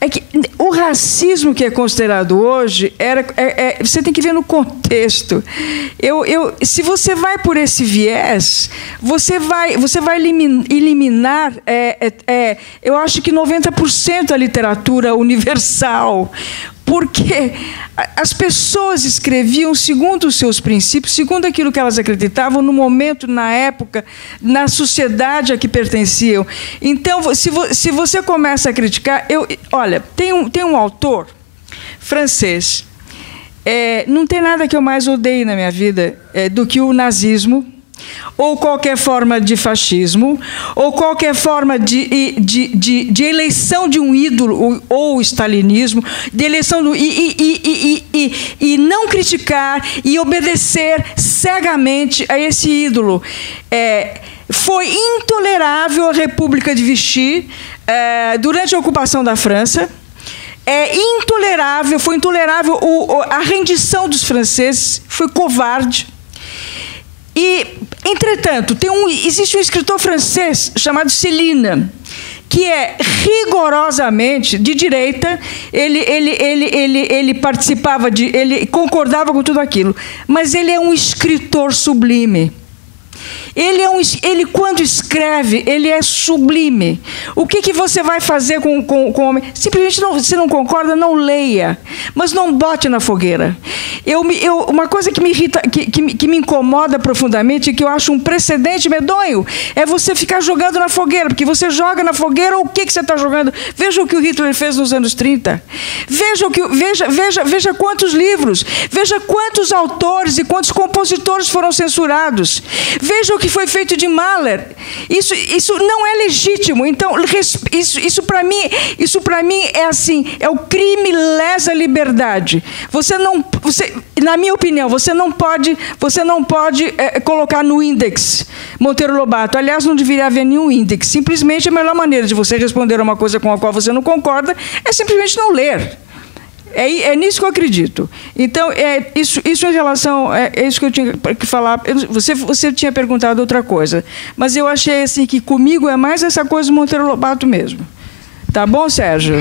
é que o racismo que é considerado hoje você tem que ver no contexto. Se você vai por esse viés, você vai eliminar, eu acho que 90% da literatura universal, porque as pessoas escreviam segundo os seus princípios, segundo aquilo que elas acreditavam, no momento, na época, na sociedade a que pertenciam. Então, se você começa a criticar... Olha, tem um autor francês, não tem nada que eu mais odeie na minha vida do que o nazismo, ou qualquer forma de fascismo, ou qualquer forma de eleição de um ídolo, ou stalinismo, de eleição e não criticar e obedecer cegamente a esse ídolo. Foi intolerável a República de Vichy durante a ocupação da França. Foi intolerável a rendição dos franceses, foi covarde. E, entretanto, existe um escritor francês chamado Céline, que é rigorosamente de direita. Ele participava ele concordava com tudo aquilo, mas ele é um escritor sublime. Ele quando escreve, ele é sublime. O que você vai fazer com o homem? Simplesmente, se não concorda, não leia, mas não bote na fogueira. Uma coisa que me irrita, que me incomoda profundamente, e que eu acho um precedente medonho, é você ficar jogando na fogueira, porque você joga na fogueira, o que você está jogando? Veja o que o Hitler fez nos anos 30. Veja quantos livros, veja quantos autores e quantos compositores foram censurados. Veja o que foi feito de Mahler. Isso não é legítimo. Então, isso para mim é assim, é o crime lesa liberdade. Na minha opinião, você não pode colocar no índex Monteiro Lobato. Aliás, não deveria haver nenhum índex. Simplesmente a melhor maneira de você responder a uma coisa com a qual você não concorda é simplesmente não ler. É nisso que eu acredito. Então, isso em relação... É isso que eu tinha que falar. Você tinha perguntado outra coisa, mas eu achei assim que comigo é mais essa coisa do Monteiro Lobato mesmo. Tá bom, Sérgio?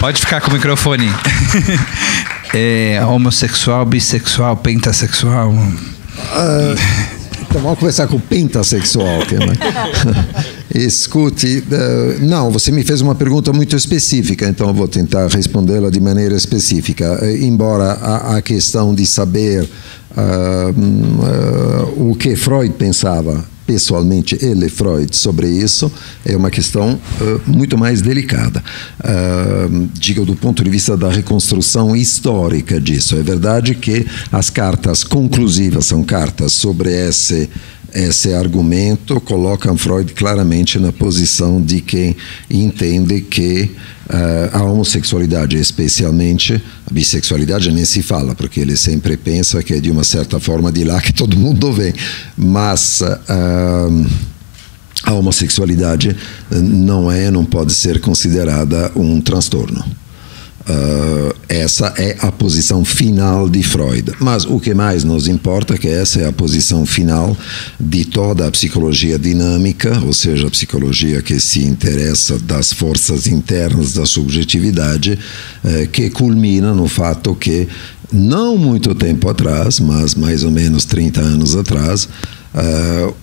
Pode ficar com o microfone. Homossexual, bissexual, pentassexual... Então vamos começar com o pentassexual. Escute, não, você me fez uma pergunta muito específica, então eu vou tentar respondê-la de maneira específica. Embora a questão de saber o que Freud pensava, pessoalmente, ele, Freud, sobre isso, é uma questão muito mais delicada. Digo, do ponto de vista da reconstrução histórica disso. É verdade que as cartas conclusivas são cartas sobre esse argumento, colocam Freud claramente na posição de quem entende que a homossexualidade, especialmente a bissexualidade, nem se fala, porque ele sempre pensa que é de uma certa forma de lá que todo mundo vem, mas a homossexualidade não pode ser considerada um transtorno. Essa é a posição final de Freud. Mas o que mais nos importa é que essa é a posição final de toda a psicologia dinâmica, ou seja, a psicologia que se interessa das forças internas da subjetividade, que culmina no fato que, não muito tempo atrás, mas mais ou menos 30 anos atrás,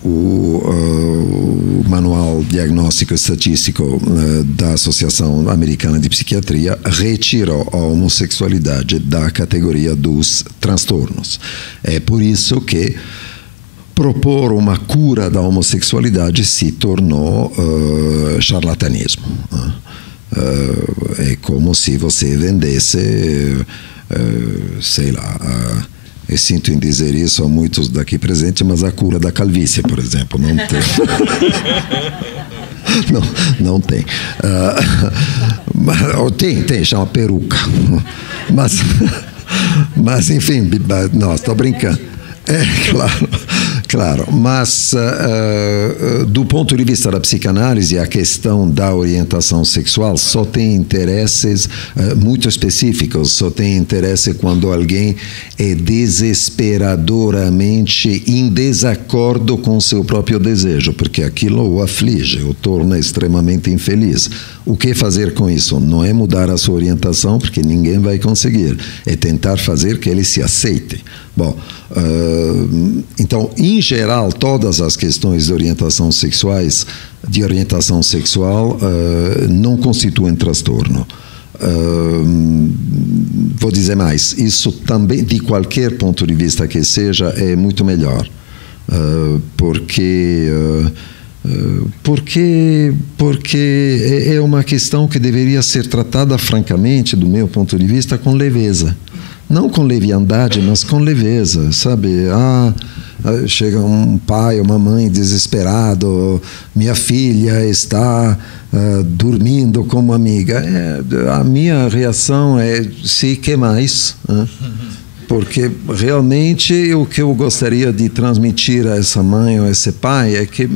o Manual Diagnóstico e Estatístico da Associação Americana de Psiquiatria retirou a homossexualidade da categoria dos transtornos. É por isso que propor uma cura da homossexualidade se tornou charlatanismo. É como se você vendesse, sei lá, eu sinto em dizer isso a muitos daqui presentes, mas a cura da calvície, por exemplo, não tem. não tem. Tem, chama peruca. Mas enfim, não, estou brincando. Claro, mas do ponto de vista da psicanálise, a questão da orientação sexual só tem interesses muito específicos, só tem interesse quando alguém é desesperadoramente em desacordo com seu próprio desejo, porque aquilo o aflige, o torna extremamente infeliz. O que fazer com isso? Não é mudar a sua orientação, porque ninguém vai conseguir, é tentar fazer que ele se aceite. Bom, então, em geral, todas as questões de orientação sexual não constituem transtorno. Vou dizer mais, isso também, de qualquer ponto de vista que seja, é muito melhor, porque é uma questão que deveria ser tratada francamente, do meu ponto de vista, com leveza. Não com leviandade, mas com leveza, sabe? Chega um pai ou uma mãe desesperado, minha filha está dormindo com uma amiga. A minha reação é, sim, que mais? Porque realmente o que eu gostaria de transmitir a essa mãe ou a esse pai é que,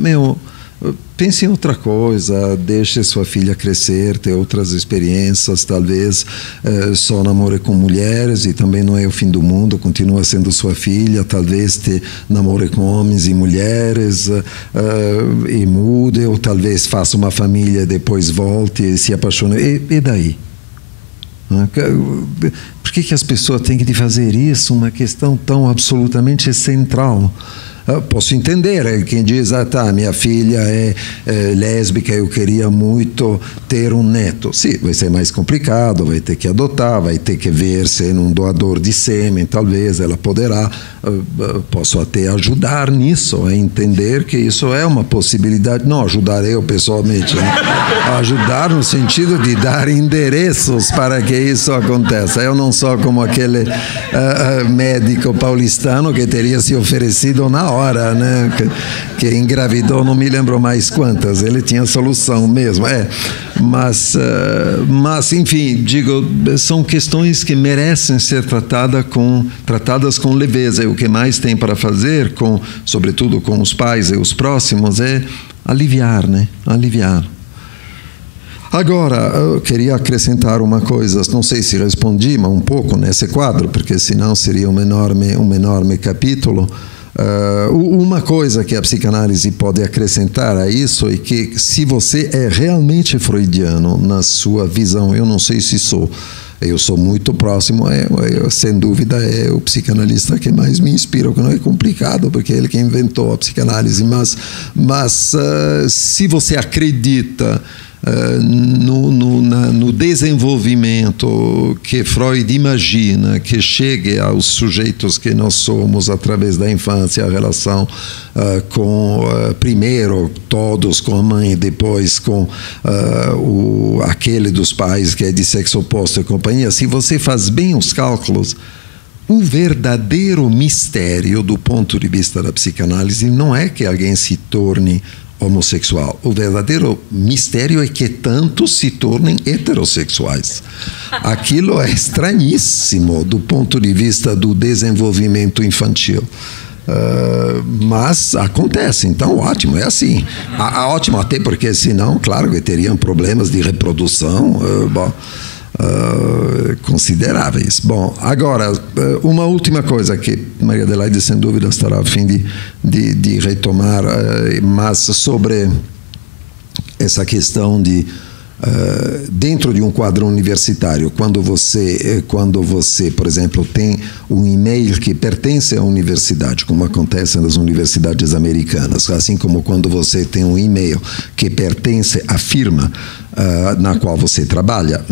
pense em outra coisa, deixe sua filha crescer, ter outras experiências, talvez só namore com mulheres e também não é o fim do mundo, continua sendo sua filha, talvez namore com homens e mulheres e mude, ou talvez faça uma família e depois volte e se apaixone. E daí? Por que as pessoas têm que fazer isso uma questão tão absolutamente central? Posso entender quem diz, minha filha é lésbica, eu queria muito ter um neto. Sim, vai ser mais complicado, vai ter que adotar, vai ter que ver se é um doador de sêmen, talvez ela poderá. Posso até ajudar nisso, a entender que isso é uma possibilidade. Não ajudar eu pessoalmente, né? Ajudar no sentido de dar endereços para que isso aconteça. Eu não sou como aquele médico paulistano que teria se oferecido na hora, né? Que engravidou, não me lembro mais quantas. Ele tinha solução mesmo. Mas enfim, digo, são questões que merecem ser tratadas com leveza. E o que mais tem para fazer, sobretudo com os pais e os próximos, é aliviar, né? Aliviar. Agora, eu queria acrescentar uma coisa, não sei se respondi, mas um pouco nesse quadro, porque senão seria um enorme capítulo. Uma coisa que a psicanálise pode acrescentar a isso é que, se você é realmente freudiano na sua visão, eu não sei se sou, eu sou muito próximo, sem dúvida é o psicanalista que mais me inspira, o que não é complicado, porque é ele que inventou a psicanálise, mas se você acredita no desenvolvimento que Freud imagina que chegue aos sujeitos que nós somos através da infância, a relação primeiro todos com a mãe, depois com aquele dos pais que é de sexo oposto e companhia. Se você faz bem os cálculos, o verdadeiro mistério do ponto de vista da psicanálise não é que alguém se torne homossexual. O verdadeiro mistério é que tantos se tornem heterossexuais. Aquilo é estranhíssimo do ponto de vista do desenvolvimento infantil. Acontece, então ótimo, é assim. Ótimo, até porque senão, claro que teriam problemas de reprodução consideráveis. Bom, agora, uma última coisa que Maria Adelaide sem dúvida estará a fim de retomar, mas sobre essa questão de dentro de um quadro universitário, quando você, por exemplo, tem um e-mail que pertence à universidade, como acontece nas universidades americanas, assim como quando você tem um e-mail que pertence à firma na qual você trabalha,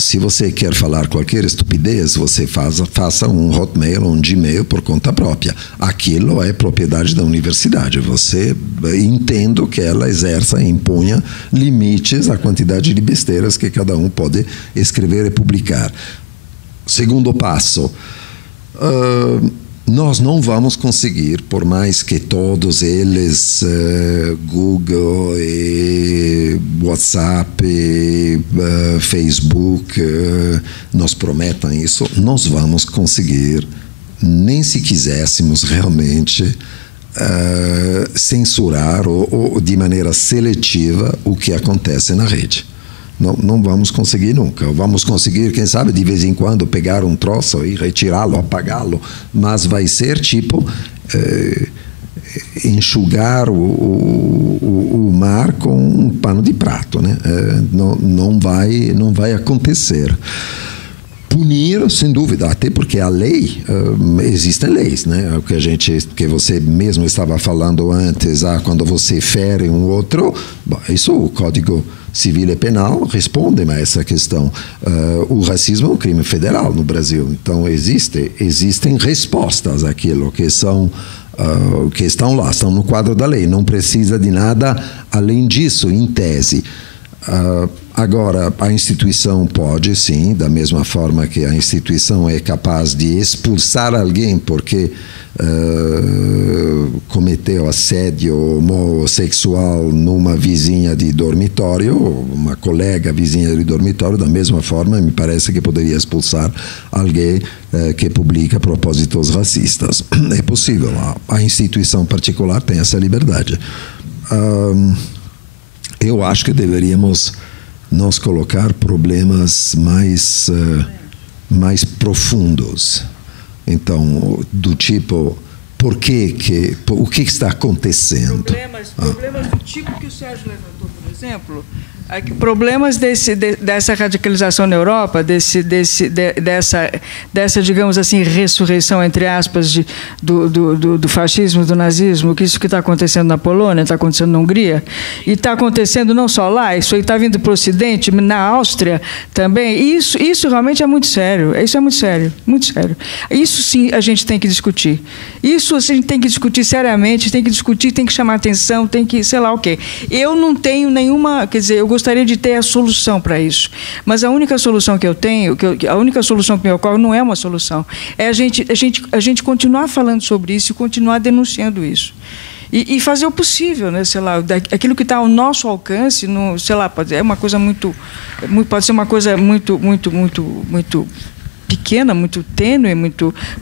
se você quer falar qualquer estupidez, você faça um Hotmail ou um Gmail por conta própria. Aquilo é propriedade da universidade. Você entendo que ela exerça e imponha limites à quantidade de besteiras que cada um pode escrever e publicar. Segundo passo, nós não vamos conseguir, por mais que todos eles, Google, e WhatsApp, e, Facebook, nos prometam isso, nós vamos conseguir, nem se quiséssemos realmente, censurar ou de maneira seletiva o que acontece na rede. Não vamos conseguir nunca. Vamos conseguir, quem sabe, de vez em quando, pegar um troço e retirá-lo, apagá-lo, mas vai ser tipo enxugar o mar com um pano de prato, né? Não vai acontecer. Punir, sem dúvida, até porque a lei, existem leis, né? Que você mesmo estava falando antes, quando você fere um outro, isso o Código Civil e Penal responde a essa questão. O racismo é um crime federal no Brasil, então existem respostas àquilo que são que estão lá, estão no quadro da lei, não precisa de nada além disso, em tese. Agora, a instituição pode, sim, da mesma forma que a instituição é capaz de expulsar alguém porque cometeu assédio homossexual numa vizinha de dormitório, uma colega vizinha de dormitório, da mesma forma, me parece que poderia expulsar alguém que publica propósitos racistas. É possível, a instituição particular tem essa liberdade. Eu acho que deveríamos nos colocar problemas mais profundos. Então, do tipo, o que está acontecendo? Problemas do tipo que o Sérgio levantou, por exemplo, problemas dessa radicalização na Europa, dessa, digamos assim, ressurreição, entre aspas, do fascismo, do nazismo, que isso que está acontecendo na Polônia, está acontecendo na Hungria, e está acontecendo não só lá, isso aí está vindo para o Ocidente, na Áustria também. Isso realmente é muito sério. Isso é muito sério, muito sério. Isso sim a gente tem que discutir. Isso a gente tem que discutir seriamente, tem que discutir, tem que chamar atenção, tem que, sei lá o quê. Eu não tenho nenhuma, quer dizer, eu gostaria de ter a solução para isso, mas a única solução que eu tenho, a única solução que me ocorre não é uma solução, é a gente continuar falando sobre isso e continuar denunciando isso. E fazer o possível, né? Sei lá, aquilo que está ao nosso alcance, sei lá, pode ser uma coisa muito pequena, muito tênue,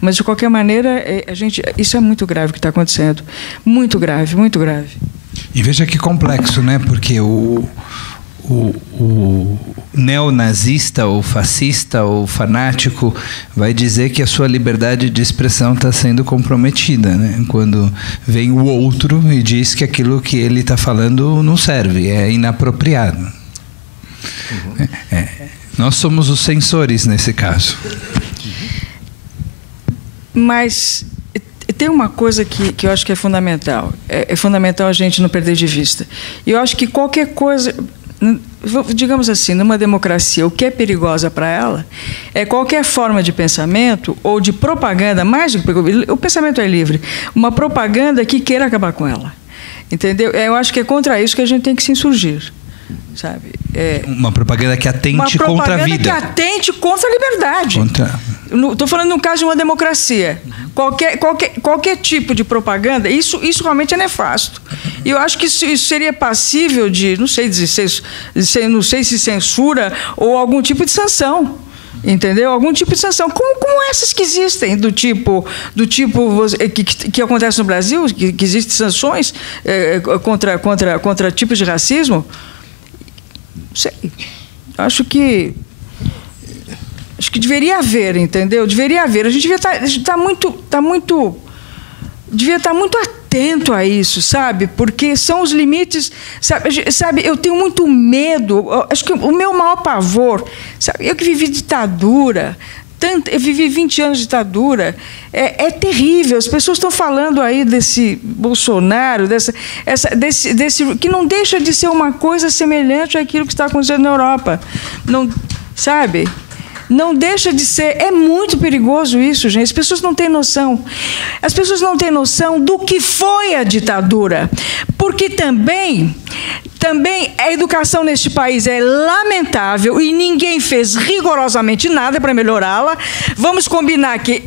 mas de qualquer maneira isso é muito grave o que está acontecendo, muito grave, muito grave. E veja que complexo, né? Porque o neonazista, ou fascista, ou fanático vai dizer que a sua liberdade de expressão está sendo comprometida, né? Quando vem o outro e diz que aquilo que ele está falando não serve, é inapropriado. Uhum. Nós somos os censores nesse caso. Mas tem uma coisa que eu acho que é fundamental. É fundamental a gente não perder de vista. E eu acho que qualquer coisa, digamos assim, numa democracia, o que é perigosa para ela é qualquer forma de pensamento ou de propaganda, o pensamento é livre, uma propaganda que queira acabar com ela. Entendeu? Eu acho que é contra isso que a gente tem que se insurgir. Sabe? Uma propaganda que atente contra a vida. Uma propaganda que atente contra a liberdade. Estou falando no caso de uma democracia. Qualquer tipo de propaganda, isso realmente é nefasto. E eu acho que isso seria passível de, não sei se censura ou algum tipo de sanção. Entendeu? Algum tipo de sanção, como essas que existem, do tipo que acontece no Brasil, que existem sanções contra tipos de racismo. Sei. Acho que deveria haver, entendeu? Deveria haver. A gente devia estar muito atento a isso, sabe? Porque são os limites, sabe? Eu tenho muito medo, acho que o meu maior pavor, sabe? Eu que vivi ditadura, eu vivi 20 anos de ditadura, é terrível. As pessoas estão falando aí desse Bolsonaro, desse que não deixa de ser uma coisa semelhante àquilo que está acontecendo na Europa. Não, sabe? Não deixa de ser. É muito perigoso isso, gente. As pessoas não têm noção. As pessoas não têm noção do que foi a ditadura. Porque também a educação neste país é lamentável e ninguém fez rigorosamente nada para melhorá-la. Vamos combinar que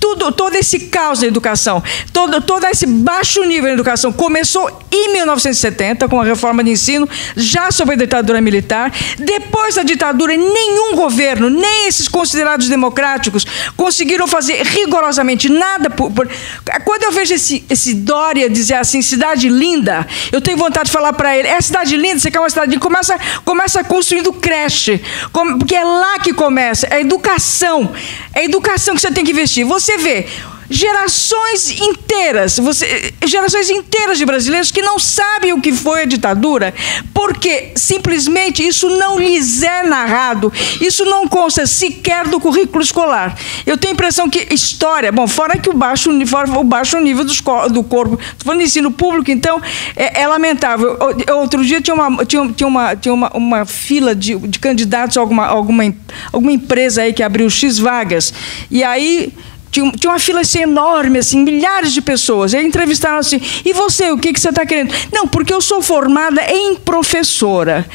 todo esse caos na educação, todo esse baixo nível da educação começou em 1970, com a reforma de ensino, já sob a ditadura militar. Depois da ditadura, nenhum governo, nem esses considerados democráticos, conseguiram fazer rigorosamente nada. Quando eu vejo esse Dória dizer assim, cidade linda, eu tenho vontade de falar para ele, é cidade linda, você quer uma cidade linda, começa construindo creche, porque é lá que começa, é a educação que você tem que investir. Você vê gerações inteiras de brasileiros que não sabem o que foi a ditadura, porque simplesmente isso não lhes é narrado, isso não consta sequer do currículo escolar. Eu tenho a impressão que história, fora que o baixo nível do corpo, estou falando de ensino público, então é lamentável. Outro dia tinha uma fila de candidatos a alguma empresa aí que abriu X vagas, e aí tinha uma fila assim, enorme, assim, milhares de pessoas. Aí entrevistaram assim, e você, o que você está querendo? Não, porque eu sou formada em professora.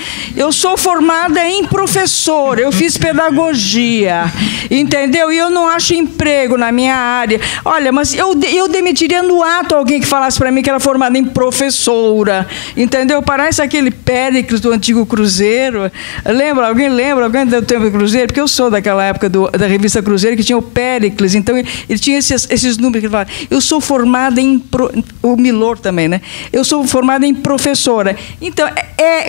Eu fiz pedagogia, entendeu? E eu não acho emprego na minha área. Olha, mas eu demitiria no ato alguém que falasse para mim que era formada em professora, entendeu? Parece aquele Péricles do antigo Cruzeiro. Lembra? Alguém lembra? Alguém do tempo do Cruzeiro? Porque eu sou daquela época da revista Cruzeiro, que tinha o Péricles, então ele tinha esses números que ele falava. Eu sou formada o Milor também, né? Eu sou formada em professora. Então,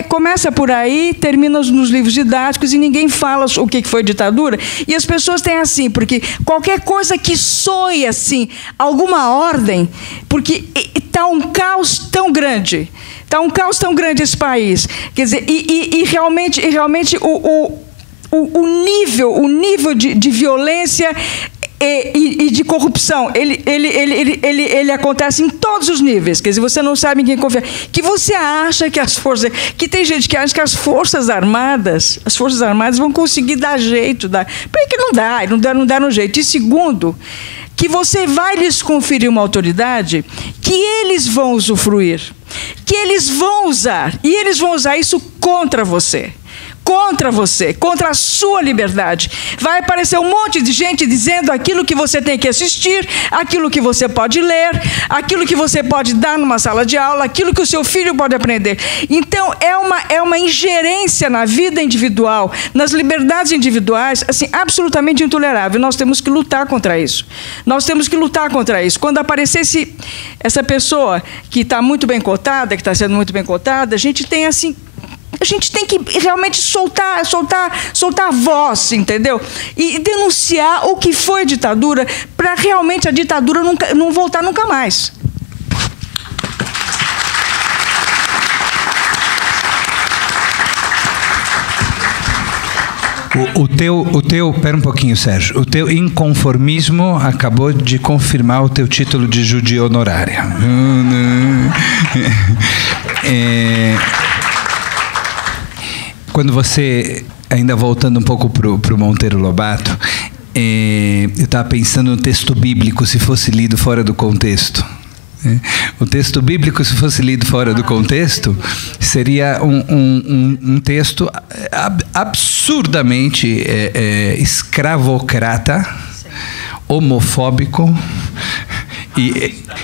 começa por aí, termina nos livros didáticos e ninguém fala o que foi ditadura. E as pessoas têm assim, porque qualquer coisa que soe assim, alguma ordem, porque está um caos tão grande. Está um caos tão grande esse país. Quer dizer, realmente o nível de violência e de corrupção, ele acontece em todos os níveis. Quer dizer, você não sabe em quem confiar. Que você acha que que tem gente que acha que as Forças Armadas vão conseguir dar jeito. Porque não dá no jeito. E segundo, que você vai lhes conferir uma autoridade que eles vão usufruir, que eles vão usar, e eles vão usar isso contra você, contra a sua liberdade. Vai aparecer um monte de gente dizendo aquilo que você tem que assistir, aquilo que você pode ler, aquilo que você pode dar numa sala de aula, aquilo que o seu filho pode aprender. Então, é uma ingerência na vida individual, nas liberdades individuais, assim, absolutamente intolerável. Nós temos que lutar contra isso. Quando aparecesse essa pessoa que está muito bem cotada, que está sendo muito bem cotada, a gente tem que realmente soltar a voz, entendeu? E denunciar o que foi a ditadura, para realmente a ditadura não voltar nunca mais. Pera um pouquinho, Sérgio. O teu inconformismo acabou de confirmar o teu título de judia honorária. Quando você, ainda voltando um pouco para o Monteiro Lobato, eu estava pensando no texto bíblico, se fosse lido fora do contexto. O texto bíblico, se fosse lido fora do contexto, seria um texto absurdamente escravocrata, homofóbico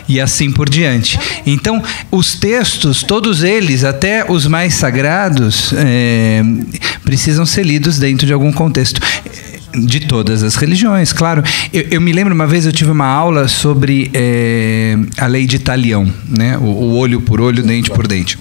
e assim por diante. Então, os textos, todos eles, até os mais sagrados, precisam ser lidos dentro de algum contexto. De todas as religiões, claro. Eu me lembro, uma vez eu tive uma aula sobre a lei de Talião, né? O olho por olho, dente por dente.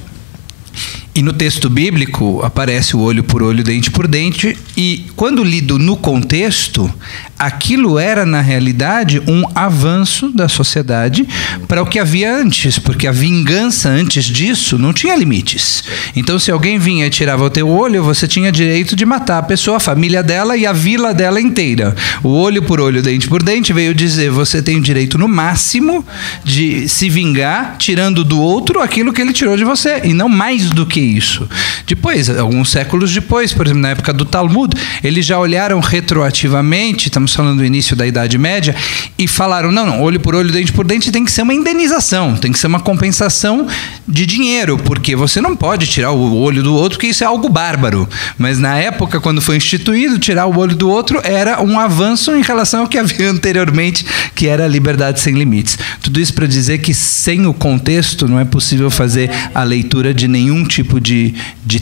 E no texto bíblico aparece o olho por olho, dente por dente, e quando lido no contexto, aquilo era, na realidade, um avanço da sociedade para o que havia antes, porque a vingança antes disso não tinha limites. Então, se alguém vinha e tirava o teu olho, você tinha direito de matar a pessoa, a família dela e a vila dela inteira. O olho por olho, dente por dente veio dizer, você tem o direito, no máximo, de se vingar, tirando do outro aquilo que ele tirou de você, e não mais do que isso. Depois, alguns séculos depois, por exemplo, na época do Talmud, eles já olharam retroativamente, estamos falando do início da Idade Média, e falaram, não, olho por olho, dente por dente tem que ser uma indenização, tem que ser uma compensação de dinheiro, porque você não pode tirar o olho do outro, porque isso é algo bárbaro. Mas na época, quando foi instituído, tirar o olho do outro era um avanço em relação ao que havia anteriormente, que era a liberdade sem limites. Tudo isso para dizer que sem o contexto não é possível fazer a leitura de nenhum tipo de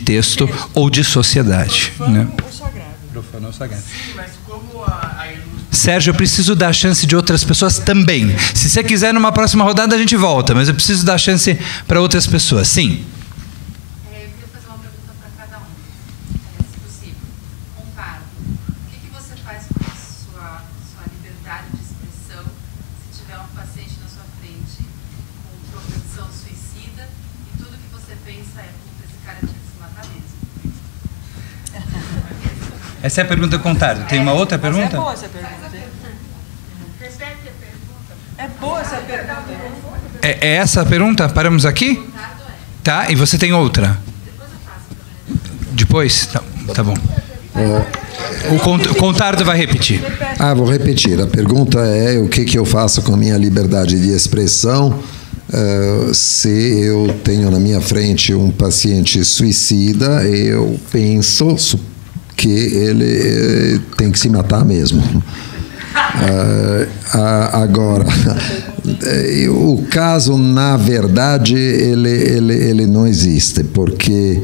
texto ou de sociedade. Né? Profano ou sagrado. Sim, mas como Sérgio, eu preciso dar chance de outras pessoas também. Se você quiser, numa próxima rodada a gente volta, mas eu preciso dar chance para outras pessoas. Sim. Eu queria fazer uma pergunta para cada um, se possível. Contar, o que você faz com a sua liberdade de expressão se tiver um paciente na sua frente com propensão suicida e tudo que você pensa é, esse cara tinha que se matar mesmo? Essa é a pergunta contada. Tem uma outra pergunta? É boa essa pergunta. É boa essa pergunta. É essa a pergunta? Paramos aqui? Tá, e você tem outra? Depois? Tá bom. O Contardo vai repetir. Vou repetir. A pergunta é o que eu faço com a minha liberdade de expressão se eu tenho na minha frente um paciente suicida, eu penso que ele tem que se matar mesmo. Agora, o caso, na verdade, ele não existe, porque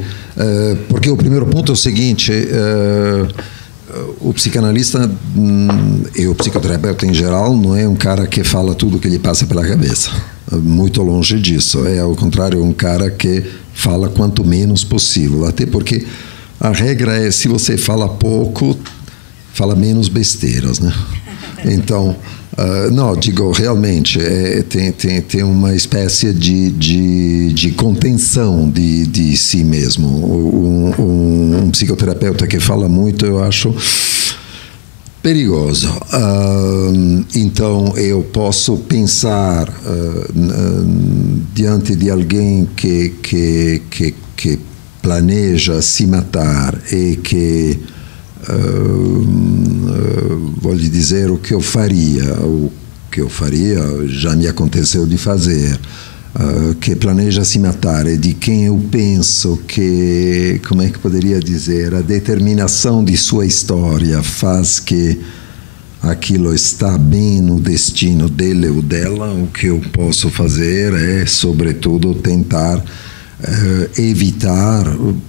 o primeiro ponto é o seguinte, o psicanalista e o psicoterapeuta em geral não é um cara que fala tudo o que lhe passa pela cabeça, muito longe disso, é ao contrário, um cara que fala quanto menos possível, até porque a regra é, se você fala pouco, fala menos besteiras, né? Então, não, digo, realmente, tem uma espécie de contenção de si mesmo. Um psicoterapeuta que fala muito, eu acho perigoso. Então, eu posso pensar diante de alguém que planeja se matar e que vou lhe dizer o que eu faria. O que eu faria já me aconteceu de fazer. Que planeja se matar e de quem eu penso que, como é que poderia dizer, a determinação de sua história faz que aquilo está bem no destino dele ou dela, o que eu posso fazer é, sobretudo, tentar evitar,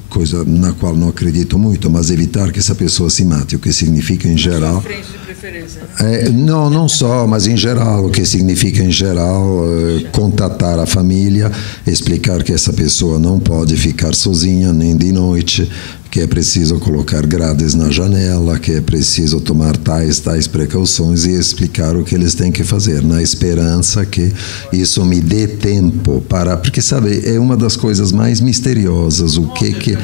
coisa na qual não acredito muito, mas evitar que essa pessoa se mate, o que significa em geral... frente de preferência, né? Não só, mas em geral, o que significa em geral contatar a família, explicar que essa pessoa não pode ficar sozinha nem de noite, que é preciso colocar grades na janela, que é preciso tomar tais precauções e explicar o que eles têm que fazer, na esperança que isso me dê tempo para... Porque, sabe, é uma das coisas mais misteriosas, o que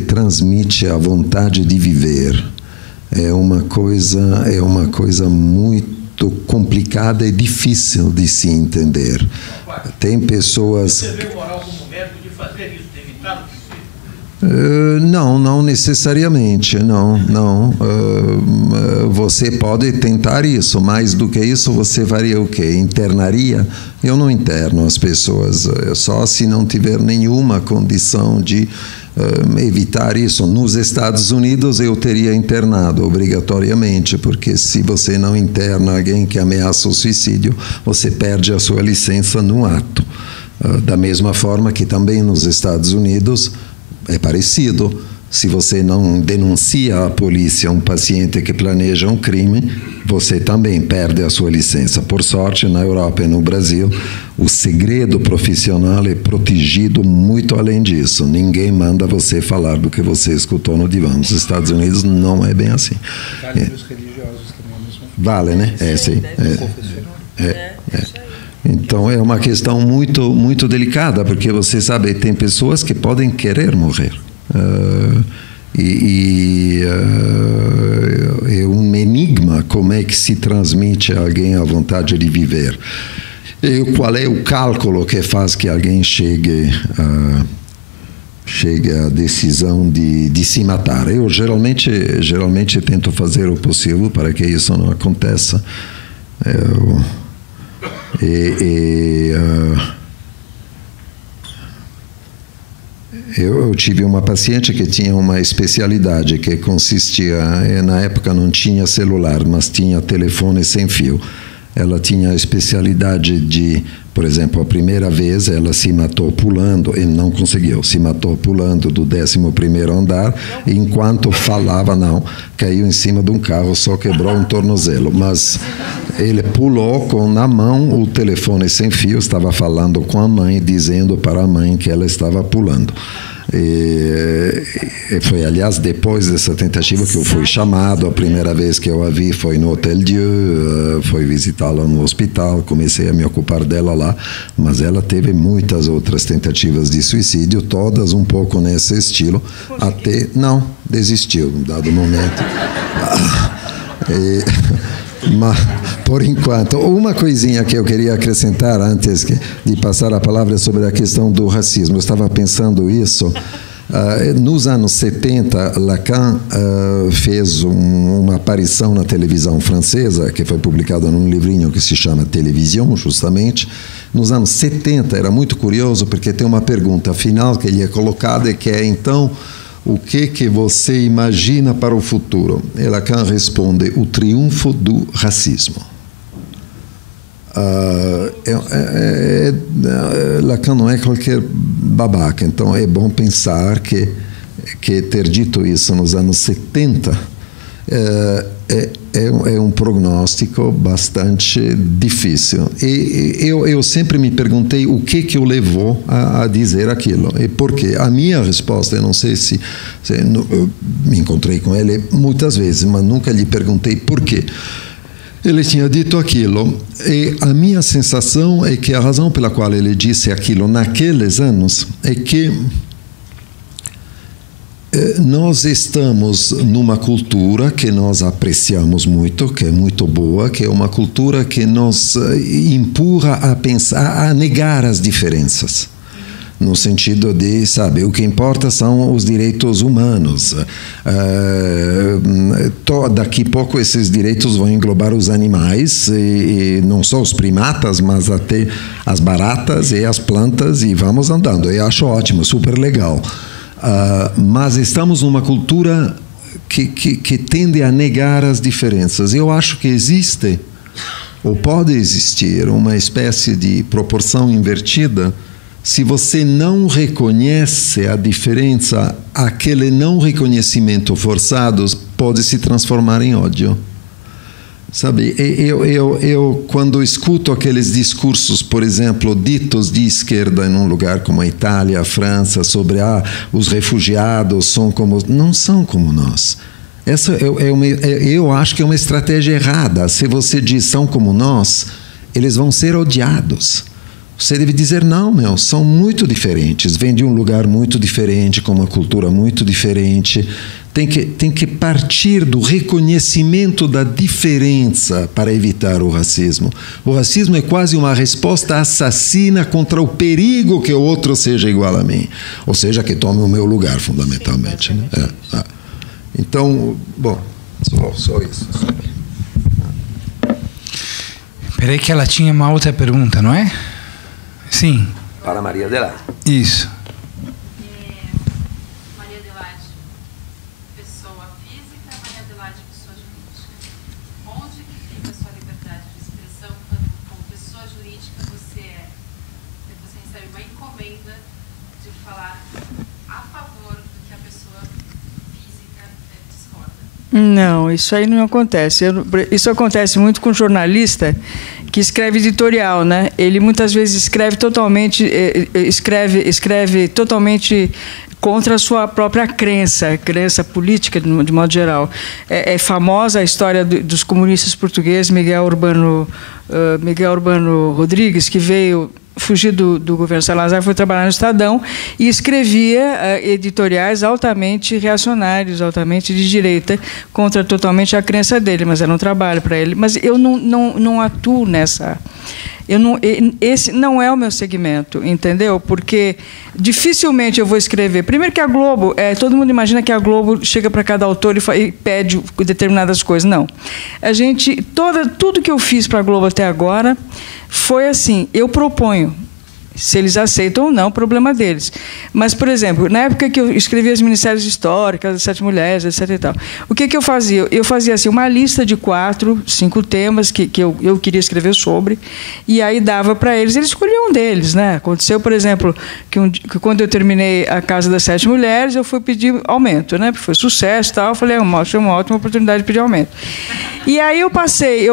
transmite a vontade de viver. É uma coisa muito complicada e difícil de se entender. Tem pessoas... Não necessariamente, não. Você pode tentar isso, mais do que isso você faria o quê? Internaria? Eu não interno as pessoas, só se não tiver nenhuma condição de evitar isso. Nos Estados Unidos eu teria internado obrigatoriamente, porque se você não interna alguém que ameaça o suicídio, você perde a sua licença no ato. Da mesma forma que também nos Estados Unidos é parecido. Se você não denuncia à polícia um paciente que planeja um crime, você também perde a sua licença. Por sorte, na Europa e no Brasil, o segredo profissional é protegido muito além disso. Ninguém manda você falar do que você escutou no divã. Nos Estados Unidos não é bem assim. Vale para os religiosos também, mesmo. Vale, né? Sim. Então, é uma questão muito, muito delicada, porque você sabe, tem pessoas que podem querer morrer. É um enigma como é que se transmite a alguém a vontade de viver. E qual é o cálculo que faz que alguém chegue à decisão de se matar? Eu geralmente tento fazer o possível para que isso não aconteça. Eu tive uma paciente que tinha uma especialidade que consistia, na época não tinha celular, mas tinha telefone sem fio. Ela tinha a especialidade de, por exemplo, a primeira vez ela se matou pulando, e não conseguiu, se matou pulando do 11º andar, e enquanto falava, caiu em cima de um carro, só quebrou um tornozelo. Mas ele pulou com na mão o telefone sem fio, estava falando com a mãe, dizendo para a mãe que ela estava pulando. E foi, aliás, depois dessa tentativa que eu fui chamado. A primeira vez que eu a vi foi no Hotel Dieu, fui visitá-la no hospital, comecei a me ocupar dela lá, mas ela teve muitas outras tentativas de suicídio, todas um pouco nesse estilo, até desistiu em dado momento. Mas, por enquanto, uma coisinha que eu queria acrescentar antes de passar a palavra sobre a questão do racismo. Eu estava pensando isso. Nos anos 70, Lacan fez uma aparição na televisão francesa, que foi publicada num livrinho que se chama Télévision, justamente. Nos anos 70, era muito curioso, porque tem uma pergunta final que ele é colocada, que é, então, o que você imagina para o futuro? E Lacan responde: o triunfo do racismo. Lacan não é qualquer babaca, então é bom pensar que ter dito isso nos anos 70 é um prognóstico bastante difícil. E eu sempre me perguntei o que o levou a dizer aquilo. E por quê? A minha resposta, eu não sei se eu me encontrei com ele muitas vezes, mas nunca lhe perguntei por quê. Ele tinha dito aquilo, e a minha sensação é que a razão pela qual ele disse aquilo naqueles anos é que nós estamos numa cultura que nós apreciamos muito, que é muito boa, que é uma cultura que nos empurra a pensar, a negar as diferenças. No sentido de, o que importa são os direitos humanos. Daqui a pouco esses direitos vão englobar os animais, e não só os primatas, mas até as baratas e as plantas, e vamos andando. Eu acho ótimo, super legal. Mas estamos numa cultura que tende a negar as diferenças. Eu acho que existe, ou pode existir, uma espécie de proporção invertida. Se você não reconhece a diferença, aquele não reconhecimento forçado pode se transformar em ódio. Sabe, eu quando escuto aqueles discursos, por exemplo, ditos de esquerda em um lugar como a Itália, a França, sobre os refugiados não são como nós. Essa eu acho que é uma estratégia errada. Se você diz são como nós, eles vão ser odiados. Você deve dizer, não, são muito diferentes, vêm de um lugar muito diferente, com uma cultura muito diferente. Tem que partir do reconhecimento da diferença para evitar o racismo. O racismo é quase uma resposta assassina contra o perigo que o outro seja igual a mim. Ou seja, que tome o meu lugar, fundamentalmente. Né? Então, bom, só isso. Peraí que ela tinha uma outra pergunta, não é? Sim. Para Maria Adelaide. Isso. Maria Adelaide, pessoa física, Maria Adelaide, pessoa jurídica. Onde que fica a sua liberdade de expressão quando, como pessoa jurídica, você recebe uma encomenda de falar a favor do que a pessoa Não, isso aí não acontece. Isso acontece muito com jornalista que escreve editorial, né? Ele muitas vezes escreve totalmente contra a sua própria crença política, de modo geral. É famosa a história dos comunistas portugueses, Miguel Urbano Rodrigues, que veio fugir do governo Salazar, foi trabalhar no Estadão e escrevia editoriais altamente reacionários, altamente de direita, contra totalmente a crença dele, mas era um trabalho para ele. Mas eu não atuo nessa... esse não é o meu segmento, entendeu? Porque dificilmente eu vou escrever. Primeiro que a Globo, todo mundo imagina que a Globo chega para cada autor e pede determinadas coisas. Não. Tudo que eu fiz para a Globo até agora foi assim, eu proponho. Se eles aceitam ou não, problema deles. Mas, por exemplo, na época que eu escrevia as minissérias históricas, as 7 mulheres, etc. E tal, o que eu fazia? Eu fazia assim, uma lista de 4, 5 temas que eu queria escrever sobre, e aí dava para eles, eles escolhiam um deles. Né? Aconteceu, por exemplo, que quando eu terminei A Casa das 7 Mulheres, eu fui pedir aumento, né? Porque foi sucesso e tal. Eu falei, achei uma ótima oportunidade de pedir aumento. E aí eu passei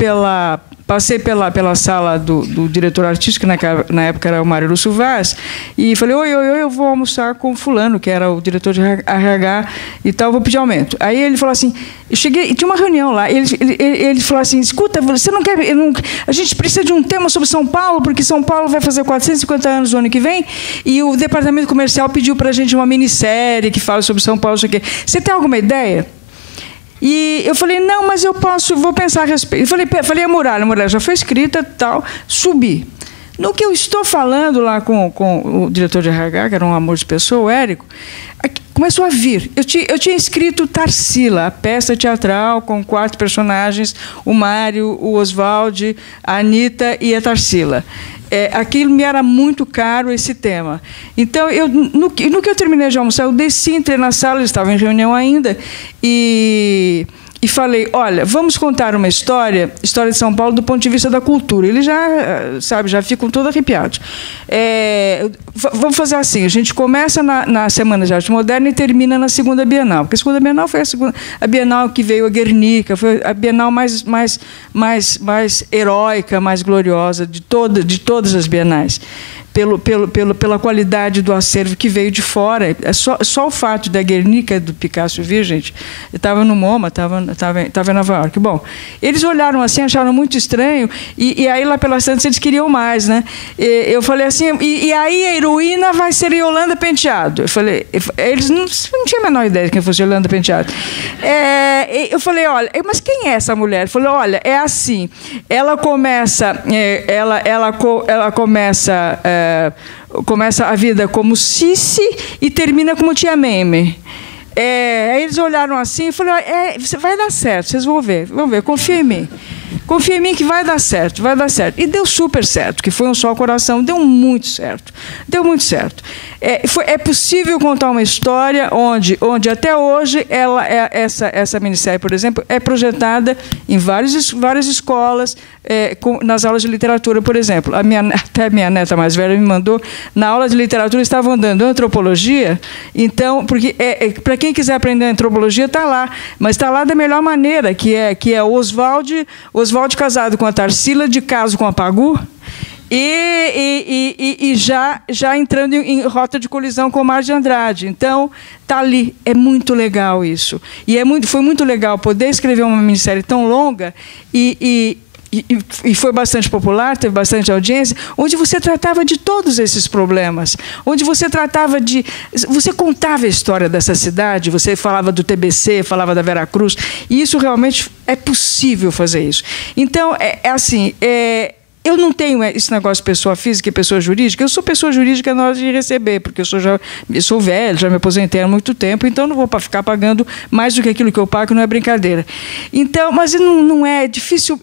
pela sala do diretor artístico, na época era o Mário Lúcio Vaz, e falei, oi, eu vou almoçar com fulano, que era o diretor de RH e tal, vou pedir aumento. Aí ele falou assim, eu cheguei, tinha uma reunião lá, ele falou assim, escuta, você não quer, a gente precisa de um tema sobre São Paulo, porque São Paulo vai fazer 450 anos no ano que vem, e o departamento comercial pediu para a gente uma minissérie que fala sobre São Paulo, isso aqui. Você tem alguma ideia? E eu falei, não, mas vou pensar a respeito. Falei a muralha já foi escrita, tal, subi. No que eu estou falando lá com o diretor de RH, que era um amor de pessoa, o Érico, começou a vir. Eu tinha escrito Tarsila, a peça teatral com 4 personagens, o Mário, o Oswald, a Anitta e a Tarsila. Aquilo me era muito caro, esse tema. Então, no que eu terminei de almoçar, eu desci, entrei na sala, eles estavam em reunião ainda, e falei, olha, vamos contar uma história de São Paulo do ponto de vista da cultura. Eles já ficam todos arrepiados. Vamos fazer assim, a gente começa na Semana de Arte Moderna e termina na Segunda Bienal, porque a Segunda Bienal foi a Bienal que veio a Guernica, foi a Bienal mais heróica, mais gloriosa de todas as bienais. Pela qualidade do acervo que veio de fora. Só o fato da Guernica, do Picasso vir, gente, eu estava no MoMA, estava em Nova York. Bom, eles olharam assim, acharam muito estranho, e aí lá pelas tantas eles queriam mais, né? Eu falei assim, e aí a heroína vai ser Yolanda Penteado. Eu falei, eles não tinham a menor ideia de quem fosse Yolanda Penteado. Eu falei, olha, mas quem é essa mulher? Eu falei, olha, é assim, ela começa começa a vida como Cici e termina como Tia Meme. Aí eles olharam assim e falaram, vai dar certo, vocês vão ver, confia em mim. Confia em mim que vai dar certo, vai dar certo. E deu super certo, que foi um só coração, deu muito certo. Deu muito certo. É possível contar uma história onde até hoje essa minissérie, por exemplo, é projetada em várias escolas, nas aulas de literatura, por exemplo. Até minha neta mais velha me mandou, na aula de literatura estavam dando antropologia, então, porque para quem quiser aprender antropologia, está lá, mas está lá da melhor maneira, que é o Oswald casado com a Tarsila, de caso com a Pagu, e já entrando em rota de colisão com o Mar de Andrade. Então, está ali. É muito legal isso. E foi muito legal poder escrever uma minissérie tão longa e foi bastante popular, teve bastante audiência, onde você tratava de todos esses problemas, onde você contava a história dessa cidade, você falava do TBC, falava da Veracruz, e isso realmente é possível fazer isso. Então, eu não tenho esse negócio de pessoa física e pessoa jurídica. Eu sou pessoa jurídica na hora de receber, porque eu sou velho, já me aposentei há muito tempo, então não vou ficar pagando mais do que aquilo que eu pago, não é brincadeira. Então, mas não é difícil,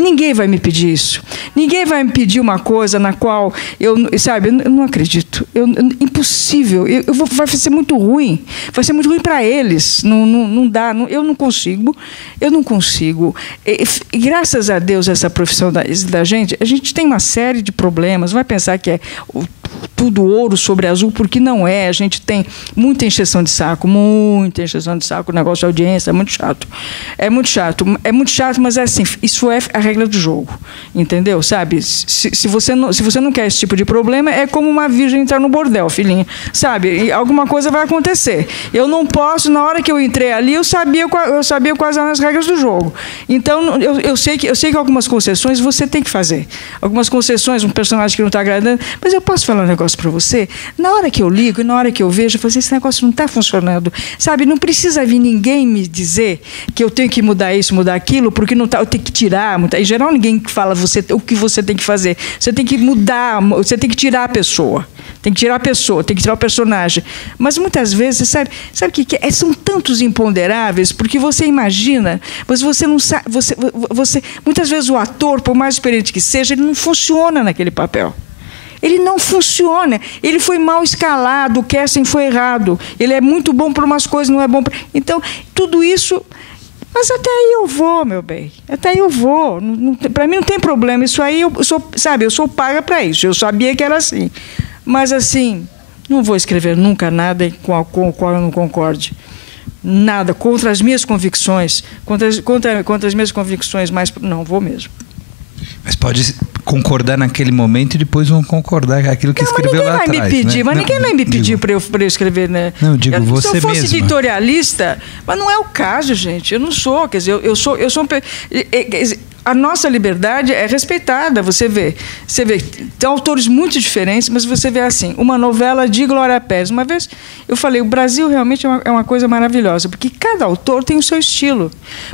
ninguém vai me pedir isso. Ninguém vai me pedir uma coisa na qual eu não acredito. Impossível. Vai ser muito ruim. Vai ser muito ruim para eles. Não dá. Eu não consigo. E, graças a Deus, essa profissão da gente, a gente tem uma série de problemas. Vai pensar que tudo ouro sobre azul, porque não é. A gente tem muita encheção de saco, o negócio de audiência é muito chato. É muito chato, mas é assim, isso é a regra do jogo, entendeu? Sabe? Se você não quer esse tipo de problema, é como uma virgem entrar no bordel, filhinha, sabe? E alguma coisa vai acontecer. Eu não posso, na hora que eu entrei ali, eu sabia quais eram as regras do jogo. Então, eu sei que algumas concessões você tem que fazer. Algumas concessões, um personagem que não está agradando, mas eu posso falar um negócio para você? Na hora que eu ligo, na hora que eu vejo, eu falo assim, esse negócio não está funcionando. Sabe, não precisa vir ninguém me dizer que eu tenho que mudar isso, mudar aquilo, porque não tá, eu tenho que tirar. Em geral, ninguém fala o que você tem que fazer. Você tem que mudar, você tem que tirar a pessoa. Tem que tirar a pessoa, tem que tirar o personagem. Mas muitas vezes, sabe o que é? São tantos imponderáveis, porque você imagina, mas você não sabe. Muitas vezes o ator, por mais experiente que seja, ele não funciona naquele papel. Ele não funciona. Ele foi mal escalado, o casting foi errado. Ele é muito bom para umas coisas, não é bom para... Então, tudo isso... Mas até aí eu vou, meu bem. Até aí eu vou. Para mim não tem problema. Isso aí, eu sou paga para isso. Eu sabia que era assim. Mas, assim, não vou escrever nunca nada com o qual eu não concorde. Nada. Contra as minhas convicções. Contra as minhas convicções, mas não vou mesmo. Mas pode concordar naquele momento e depois não concordar com aquilo que escreveu lá atrás. Mas ninguém vai me pedir para eu escrever, né? Não, digo você mesmo. Se eu fosse editorialista, mas não é o caso, gente. Eu não sou, quer dizer, eu sou a nossa liberdade é respeitada. Você vê, tem autores muito diferentes, mas você vê assim, uma novela de Glória Pérez. Uma vez eu falei, o Brasil realmente é uma coisa maravilhosa, porque cada autor tem o seu estilo.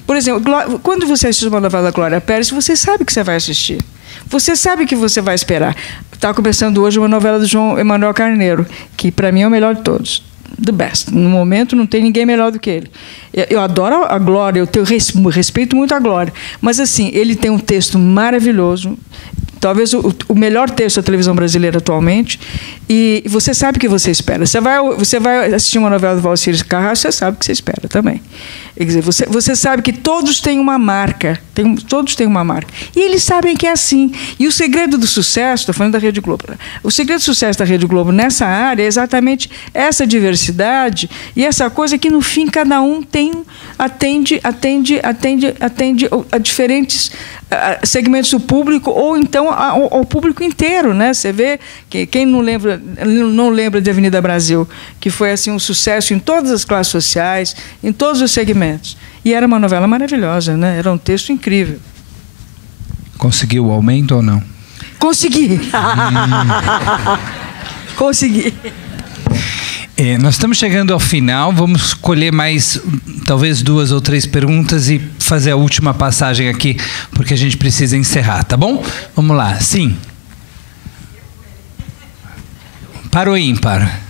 Por exemplo, quando você assiste uma novela da Glória Pérez, você sabe que você vai assistir. Você sabe que você vai esperar. Está começando hoje uma novela do João Emanuel Carneiro, que para mim é o melhor de todos. The best. No momento não tem ninguém melhor do que ele. Eu adoro a Glória, eu respeito muito a Glória, mas assim, ele tem um texto maravilhoso, talvez o melhor texto da televisão brasileira atualmente, e você sabe o que você espera. Você vai assistir uma novela do Valcir Carrasco, você sabe o que você espera também. Quer dizer, você sabe que todos têm uma marca, todos têm uma marca. E eles sabem que é assim. E o segredo do sucesso, estou falando da Rede Globo, o segredo do sucesso da Rede Globo nessa área é exatamente essa diversidade e essa coisa que, no fim, cada um atende a diferentes segmentos do público, ou então ao público inteiro, né? Você vê que quem não lembra de Avenida Brasil, que foi assim um sucesso em todas as classes sociais, em todos os segmentos. E era uma novela maravilhosa, né? Era um texto incrível. Conseguiu o aumento ou não? Consegui. Consegui. Nós estamos chegando ao final, vamos escolher mais talvez 2 ou 3 perguntas e fazer a última passagem aqui, porque a gente precisa encerrar, tá bom? Vamos lá, sim. Par ou ímpar?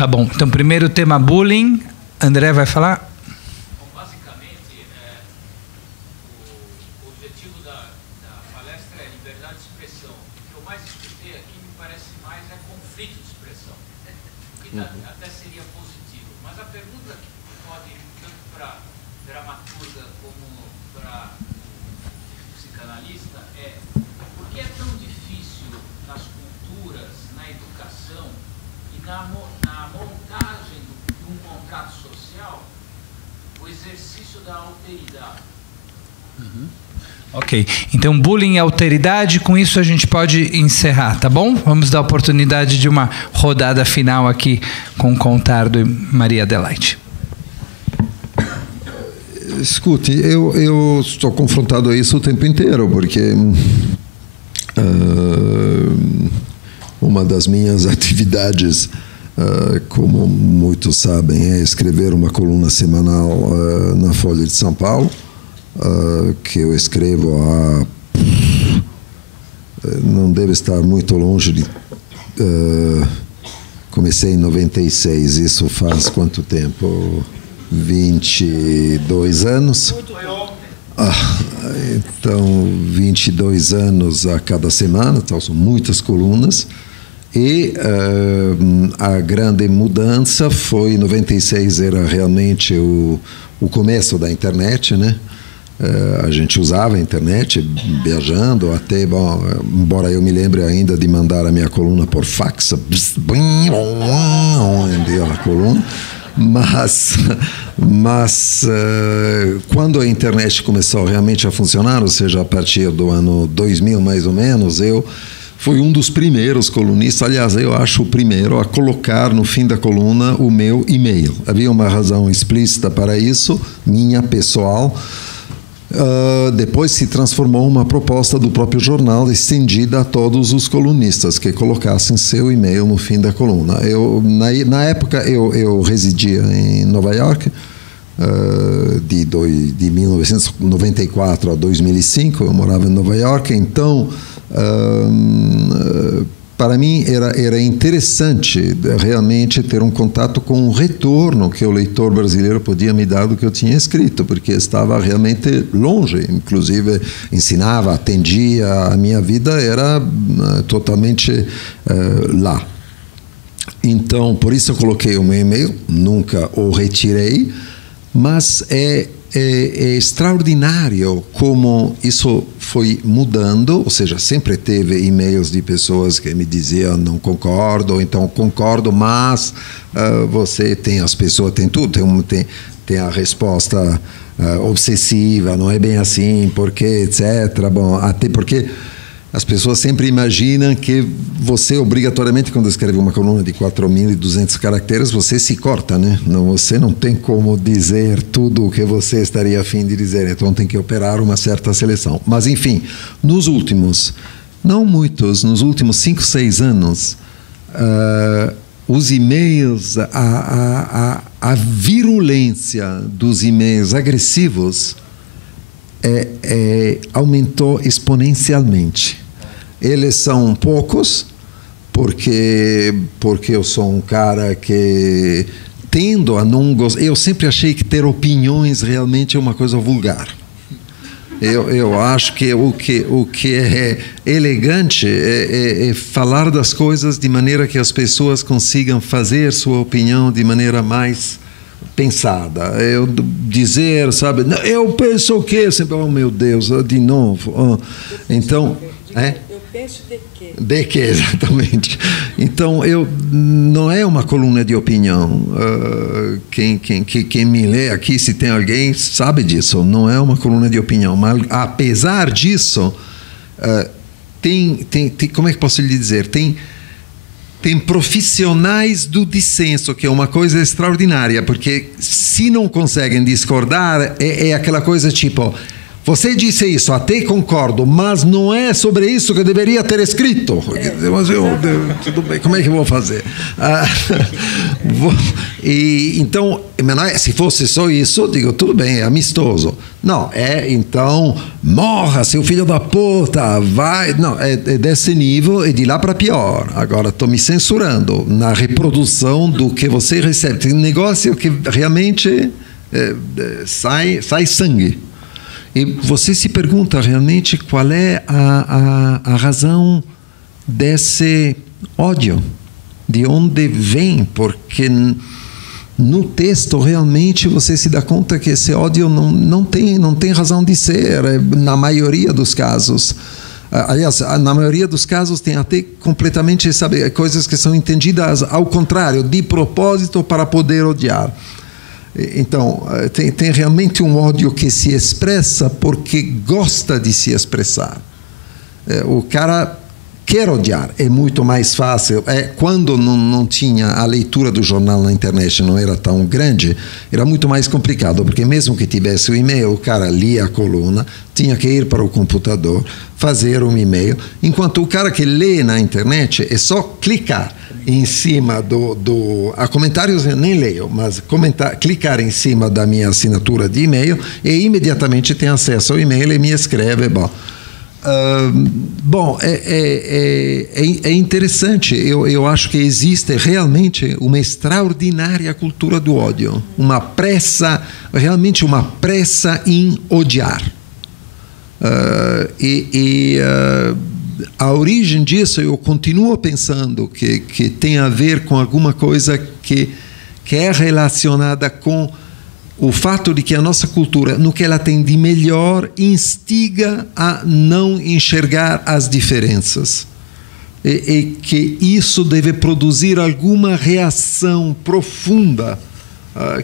Tá bom, então primeiro o tema bullying, André vai falar? Basicamente, o objetivo da palestra é liberdade de expressão. O que eu mais escutei aqui me parece mais conflito de expressão, que até seria positivo. Mas a pergunta que pode ir tanto para a dramaturga como para o psicanalista é: por que é tão difícil nas culturas, na educação e na montagem de um contrato social o exercício da alteridade? Ok, então bullying e alteridade, com isso a gente pode encerrar, tá bom? Vamos dar a oportunidade de uma rodada final aqui com Contardo e Maria Adelaide. Escute, eu estou confrontado a isso o tempo inteiro, porque uma das minhas atividades, como muitos sabem, é escrever uma coluna semanal na Folha de São Paulo, que eu escrevo não deve estar muito longe de... comecei em 96, isso faz quanto tempo? 22 anos. Então, 22 anos a cada semana, então são muitas colunas. E a grande mudança foi, em 96 era realmente o começo da internet, né? A gente usava a internet viajando até, bom, embora eu me lembre ainda de mandar a minha coluna por fax, a coluna, mas quando a internet começou realmente a funcionar, ou seja, a partir do ano 2000 mais ou menos, eu fui um dos primeiros colunistas, aliás, eu acho o primeiro a colocar no fim da coluna o meu e-mail. Havia uma razão explícita para isso, minha pessoal. Depois se transformou uma proposta do próprio jornal estendida a todos os colunistas que colocassem seu e-mail no fim da coluna. Na época eu residia em Nova York, de 1994 a 2005 eu morava em Nova York, então para mim era interessante realmente ter um contato com o retorno que o leitor brasileiro podia me dar do que eu tinha escrito, porque estava realmente longe, inclusive ensinava, atendia, a minha vida era totalmente lá. Então, por isso eu coloquei o meu e-mail, nunca o retirei, mas é extraordinário como isso foi mudando, ou seja, sempre teve e-mails de pessoas que me diziam não concordo, ou então concordo, mas você tem as pessoas, tem tudo, tem a resposta obsessiva, não é bem assim, porque, etc. Bom, até porque as pessoas sempre imaginam que você, obrigatoriamente, quando escreve uma coluna de 4.200 caracteres, você se corta, né? Você não tem como dizer tudo o que você estaria a fim de dizer, então tem que operar uma certa seleção. Mas, enfim, nos últimos, não muitos, nos últimos 5, 6 anos, os e-mails, a virulência dos e-mails agressivos aumentou exponencialmente. Eles são poucos, porque eu sou um cara que tendo a não gostar. Eu sempre achei que ter opiniões realmente é uma coisa vulgar. Eu acho que o que é elegante é falar das coisas de maneira que as pessoas consigam fazer sua opinião de maneira mais pensada. Eu dizer, sabe, eu penso o quê? Sempre, oh meu Deus, de novo. Então, eu penso de quê? De quê, exatamente. Então, não é uma coluna de opinião. Quem me lê aqui, se tem alguém, sabe disso. Não é uma coluna de opinião. Mas, apesar disso, tem como é que posso lhe dizer? Tem profissionais do dissenso, que é uma coisa extraordinária, porque se não conseguem discordar, é aquela coisa tipo, você disse isso, até concordo, mas não é sobre isso que eu deveria ter escrito. Mas tudo bem, como é que eu vou fazer? Então, se fosse só isso, eu digo, tudo bem, é amistoso. Não, então, morra, seu filho da puta, vai. Não, é desse nível e de lá para pior. Agora, estou me censurando na reprodução do que você recebe. Tem um negócio que realmente sai sangue. E você se pergunta realmente qual é a razão desse ódio, de onde vem, porque no texto realmente você se dá conta que esse ódio não tem razão de ser, na maioria dos casos. Aliás, na maioria dos casos tem até completamente, sabe, coisas que são entendidas ao contrário, de propósito para poder odiar. Então, tem realmente um ódio que se expressa porque gosta de se expressar. O cara quer odiar, é muito mais fácil. Quando não tinha a leitura do jornal na internet, não era tão grande, era muito mais complicado, porque mesmo que tivesse o e-mail, o cara lia a coluna, tinha que ir para o computador, fazer um e-mail, enquanto o cara que lê na internet é só clicar em cima a comentários eu nem leio, mas clicar em cima da minha assinatura de e-mail e imediatamente tem acesso ao e-mail e me escreve. É interessante. Eu acho que existe realmente uma extraordinária cultura do ódio, realmente uma pressa em odiar. A origem disso, eu continuo pensando que tem a ver com alguma coisa que é relacionada com o fato de que a nossa cultura, no que ela tem de melhor, instiga a não enxergar as diferenças. E que isso deve produzir alguma reação profunda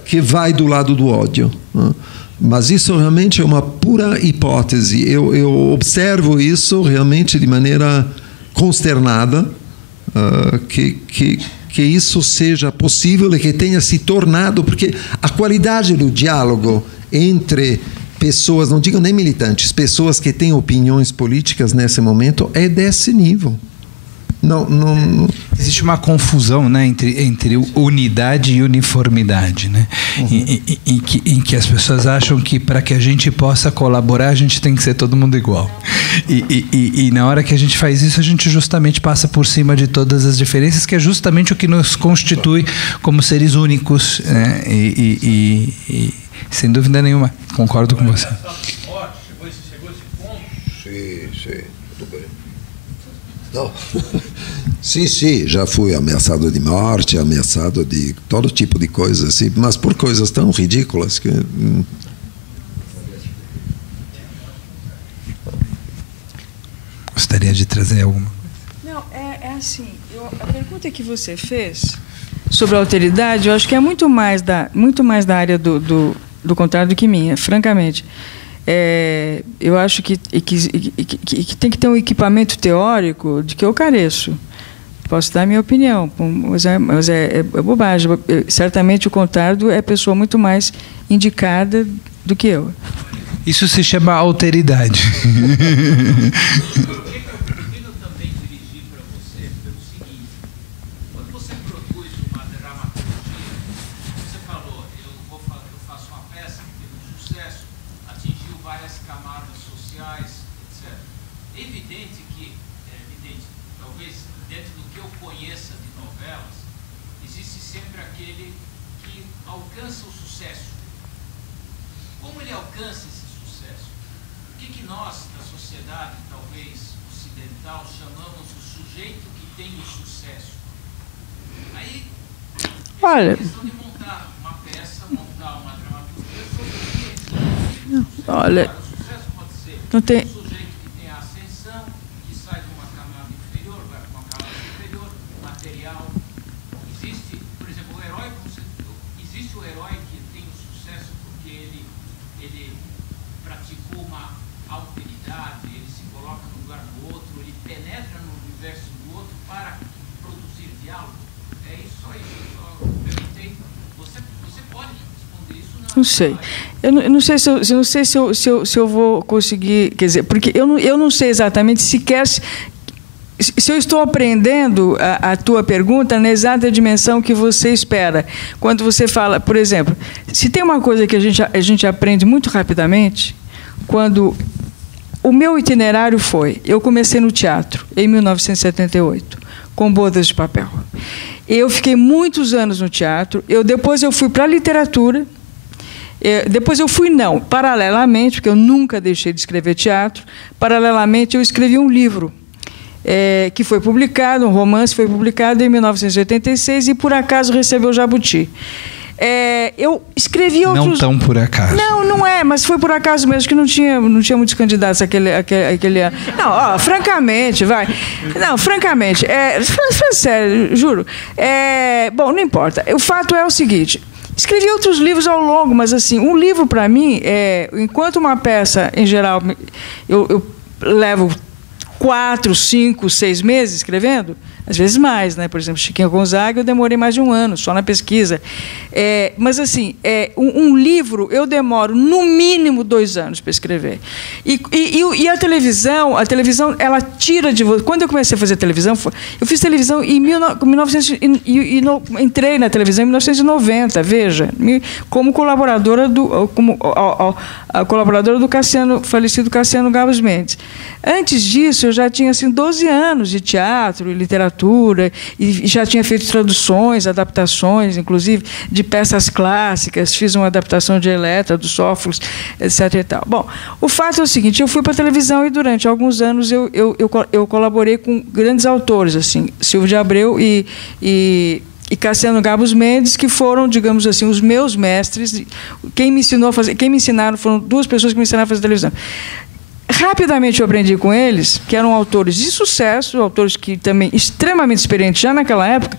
que vai do lado do ódio. Mas isso realmente é uma pura hipótese. Eu observo isso realmente de maneira consternada, que isso seja possível e que tenha se tornado, porque a qualidade do diálogo entre pessoas, não digo nem militantes, pessoas que têm opiniões políticas nesse momento é desse nível. Não. Existe uma confusão, né, entre unidade e uniformidade, né? Em que as pessoas acham que para que a gente possa colaborar a gente tem que ser todo mundo igual. E na hora que a gente faz isso, a gente justamente passa por cima de todas as diferenças, que é justamente o que nos constitui como seres únicos, né? E sem dúvida nenhuma, concordo com você. Chegou esse ponto? Sim, tudo bem. Não. Sim, já fui ameaçado de morte, ameaçado de todo tipo de coisas, assim, mas por coisas tão ridículas que... Gostaria de trazer alguma? Não, é assim, a pergunta que você fez sobre a alteridade, eu acho que é muito mais da área do contrário do que minha, francamente. Eu acho que tem que ter um equipamento teórico de que eu careço. Posso dar a minha opinião, mas é bobagem. Certamente o contrário é pessoa muito mais indicada do que eu. Isso se chama alteridade. Olha, olha, não tem. Não sei. Eu não sei se eu vou conseguir, quer dizer, porque eu não sei exatamente sequer se eu estou aprendendo a tua pergunta na exata dimensão que você espera. Quando você fala, por exemplo, se tem uma coisa que a gente aprende muito rapidamente, quando o meu itinerário foi, eu comecei no teatro em 1978, com Bodas de Papel. Eu fiquei muitos anos no teatro, depois eu fui para a literatura. Depois eu fui, paralelamente, porque eu nunca deixei de escrever teatro, paralelamente eu escrevi um livro que foi publicado, um romance foi publicado em 1986 e, por acaso, recebeu Jabuti. Eu escrevi outros... Não tão por acaso. Não é, mas foi por acaso mesmo, que não tinha muitos candidatos aquele Não, francamente, vai. Não, francamente, sério, juro. Bom, não importa. O fato é o seguinte... Escrevi outros livros ao longo, mas assim, um livro para mim, enquanto uma peça, em geral, eu levo 4, 5, 6 meses escrevendo, às vezes mais, né? Por exemplo, Chiquinha Gonzaga, eu demorei mais de 1 ano, só na pesquisa. Mas, assim, um livro eu demoro, no mínimo, 2 anos para escrever. E a televisão, ela tira de você... Quando eu comecei a fazer televisão, eu fiz televisão em 1900, entrei na televisão em 1990, veja, como colaboradora do falecido Cassiano Gabos Mendes. Antes disso, eu já tinha assim, 12 anos de teatro e literatura, e já tinha feito traduções, adaptações, inclusive, de peças clássicas. Fiz uma adaptação de Eletra, do Sófocles, etc. E tal. Bom, o fato é o seguinte, eu fui para a televisão e, durante alguns anos, eu colaborei com grandes autores, assim, Silvio de Abreu e Cassiano Gabos Mendes, que foram, digamos assim, os meus mestres. Quem me ensinaram foram 2 pessoas que me ensinaram a fazer televisão. Rapidamente eu aprendi com eles, que eram autores de sucesso, autores que também extremamente experientes já naquela época,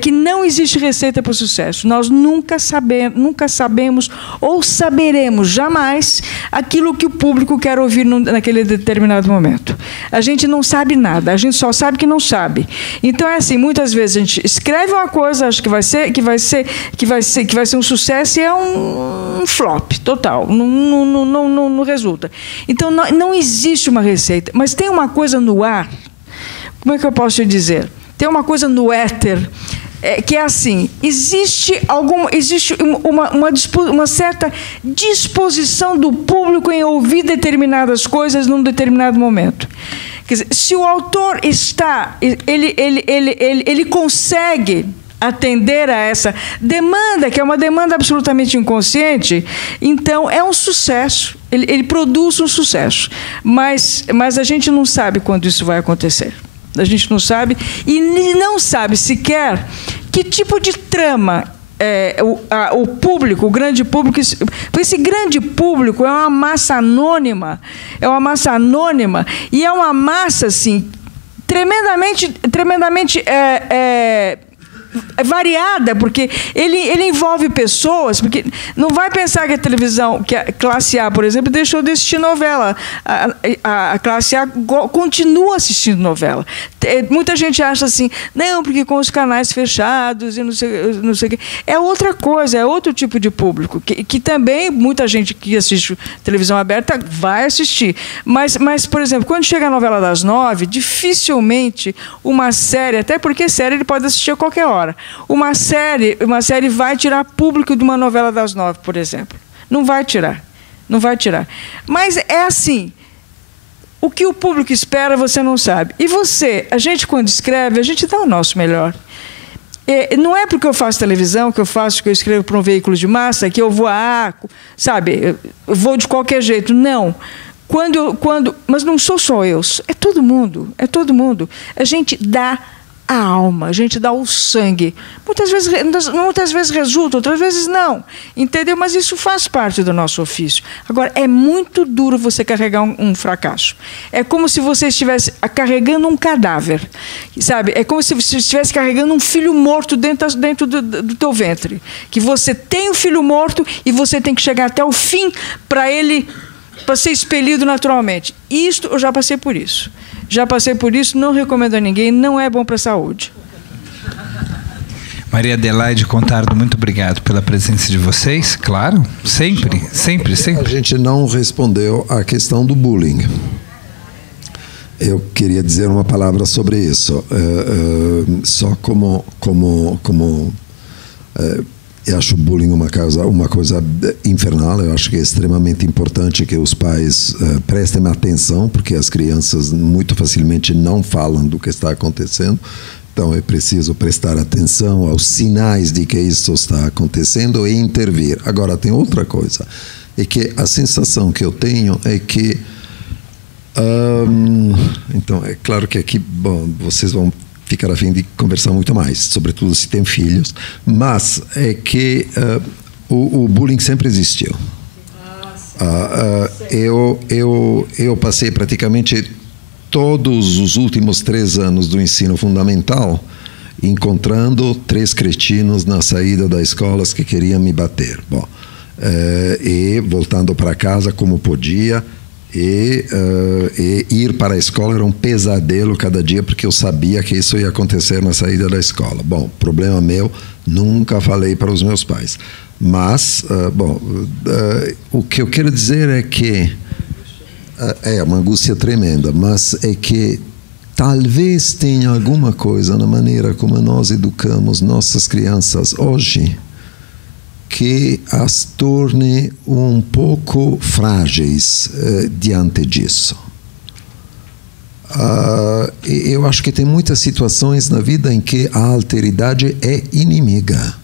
que não existe receita para o sucesso. Nós nunca sabemos ou saberemos jamais aquilo que o público quer ouvir naquele determinado momento. A gente não sabe nada, a gente só sabe que não sabe. Então é assim, muitas vezes a gente escreve uma coisa, acha que vai ser um sucesso, e é um flop total, não resulta. Então não existe uma receita, mas tem uma coisa no ar, como é que eu posso te dizer? Tem uma coisa no éter, que é assim, existe uma certa disposição do público em ouvir determinadas coisas num determinado momento. Quer dizer, se o autor ele consegue atender a essa demanda, que é uma demanda absolutamente inconsciente, então é um sucesso. Ele produz um sucesso. Mas a gente não sabe quando isso vai acontecer. A gente não sabe, e não sabe sequer que tipo de trama o público, o grande público. Esse grande público é uma massa anônima, e é uma massa assim, tremendamente variada, porque ele envolve pessoas, porque não vai pensar que a televisão, que a classe A, por exemplo, deixou de assistir novela. A classe A continua assistindo novela. Muita gente acha assim, não, porque com os canais fechados e não sei o quê. É outra coisa, é outro tipo de público, que também muita gente que assiste televisão aberta vai assistir. Mas, por exemplo, quando chega a novela das 9, dificilmente uma série, até porque série ele pode assistir a qualquer hora, uma série vai tirar público de uma novela das 9, por exemplo. Não vai tirar. Mas é assim, o que o público espera você não sabe. E a gente quando escreve, a gente dá o nosso melhor. Não é porque eu faço televisão, que eu escrevo para um veículo de massa, que eu vou, sabe, eu vou de qualquer jeito. Não. Mas não sou só eu, é todo mundo. A gente dá a alma, a gente dá o sangue. Muitas vezes resulta, outras vezes não. Entendeu? Mas isso faz parte do nosso ofício. Agora, é muito duro você carregar um fracasso. É como se você estivesse carregando um cadáver. Sabe? É como se você estivesse carregando um filho morto dentro do teu ventre. Que você tem o filho morto e você tem que chegar até o fim para ser expelido naturalmente. Eu já passei por isso. Não recomendo a ninguém, não é bom para a saúde. Maria Adelaide Contardo, muito obrigado pela presença de vocês, claro, sempre. A gente não respondeu à questão do bullying. Eu queria dizer uma palavra sobre isso, só como eu acho o bullying uma coisa infernal. Eu acho que é extremamente importante que os pais prestem atenção, porque as crianças muito facilmente não falam do que está acontecendo. Então é preciso prestar atenção aos sinais de que isso está acontecendo e intervir. Agora, tem outra coisa, é que a sensação que eu tenho é que... então, é claro que aqui, vocês vão ficar a fim de conversar muito mais, sobretudo se tem filhos, mas é que o bullying sempre existiu. Eu passei praticamente todos os últimos 3 anos do ensino fundamental encontrando 3 cretinos na saída da escola que queriam me bater. Bom, e voltando para casa como podia, e ir para a escola era um pesadelo cada dia, porque eu sabia que isso ia acontecer na saída da escola. Bom, problema meu, nunca falei para os meus pais. Mas, o que eu quero dizer é que é uma angústia tremenda, mas é que talvez tenha alguma coisa na maneira como nós educamos nossas crianças hoje que as torne um pouco frágeis diante disso. Eu acho que tem muitas situações na vida em que a alteridade é inimiga.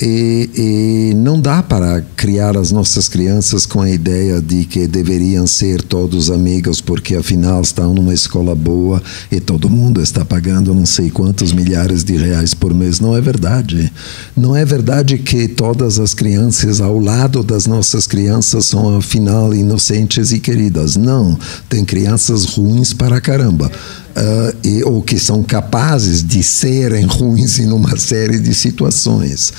E não dá para criar as nossas crianças com a ideia de que deveriam ser todos amigos porque afinal estão numa escola boa e todo mundo está pagando não sei quantos milhares de reais por mês. Não é verdade. Não é verdade que todas as crianças ao lado das nossas crianças são afinal inocentes e queridas. Não. Tem crianças ruins para caramba. Ou que são capazes de serem ruins em uma série de situações.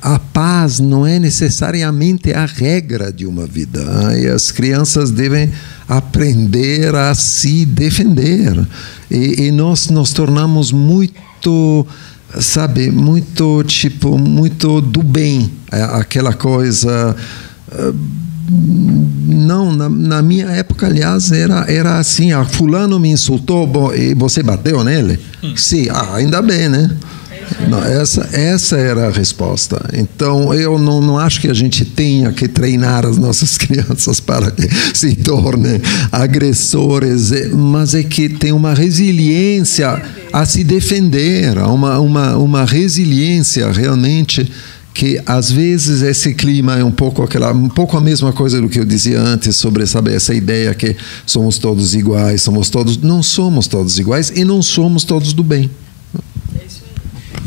A paz não é necessariamente a regra de uma vida. E as crianças devem aprender a se defender. E nós nos tornamos muito... sabe, muito do bem. Aquela coisa... Não, na minha época, aliás, era assim, fulano me insultou, e você bateu nele? Sim, ainda bem, né? Não, essa era a resposta. Então, eu não acho que a gente tenha que treinar as nossas crianças para que se tornem agressores, mas é que tem uma resiliência a se defender, uma resiliência realmente... que às vezes esse clima é um pouco a mesma coisa do que eu dizia antes sobre, sabe, essa ideia que somos todos iguais, não somos todos iguais e não somos todos do bem.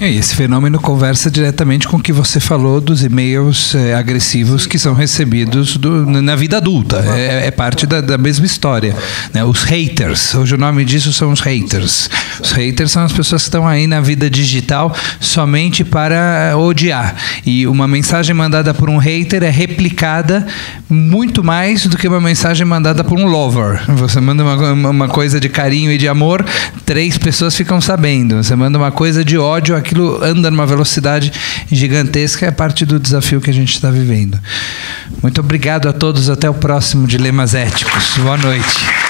E esse fenômeno conversa diretamente com o que você falou dos e-mails agressivos que são recebidos na vida adulta. É parte da mesma história, né? Os haters, hoje o nome disso são os haters. Os haters são as pessoas que estão aí na vida digital somente para odiar. E uma mensagem mandada por um hater é replicada muito mais do que uma mensagem mandada por um lover. Você manda uma coisa de carinho e de amor, 3 pessoas ficam sabendo. Você manda uma coisa de ódio, aquilo anda numa velocidade gigantesca, é parte do desafio que a gente está vivendo. Muito obrigado a todos, até o próximo Dilemas Éticos. Boa noite.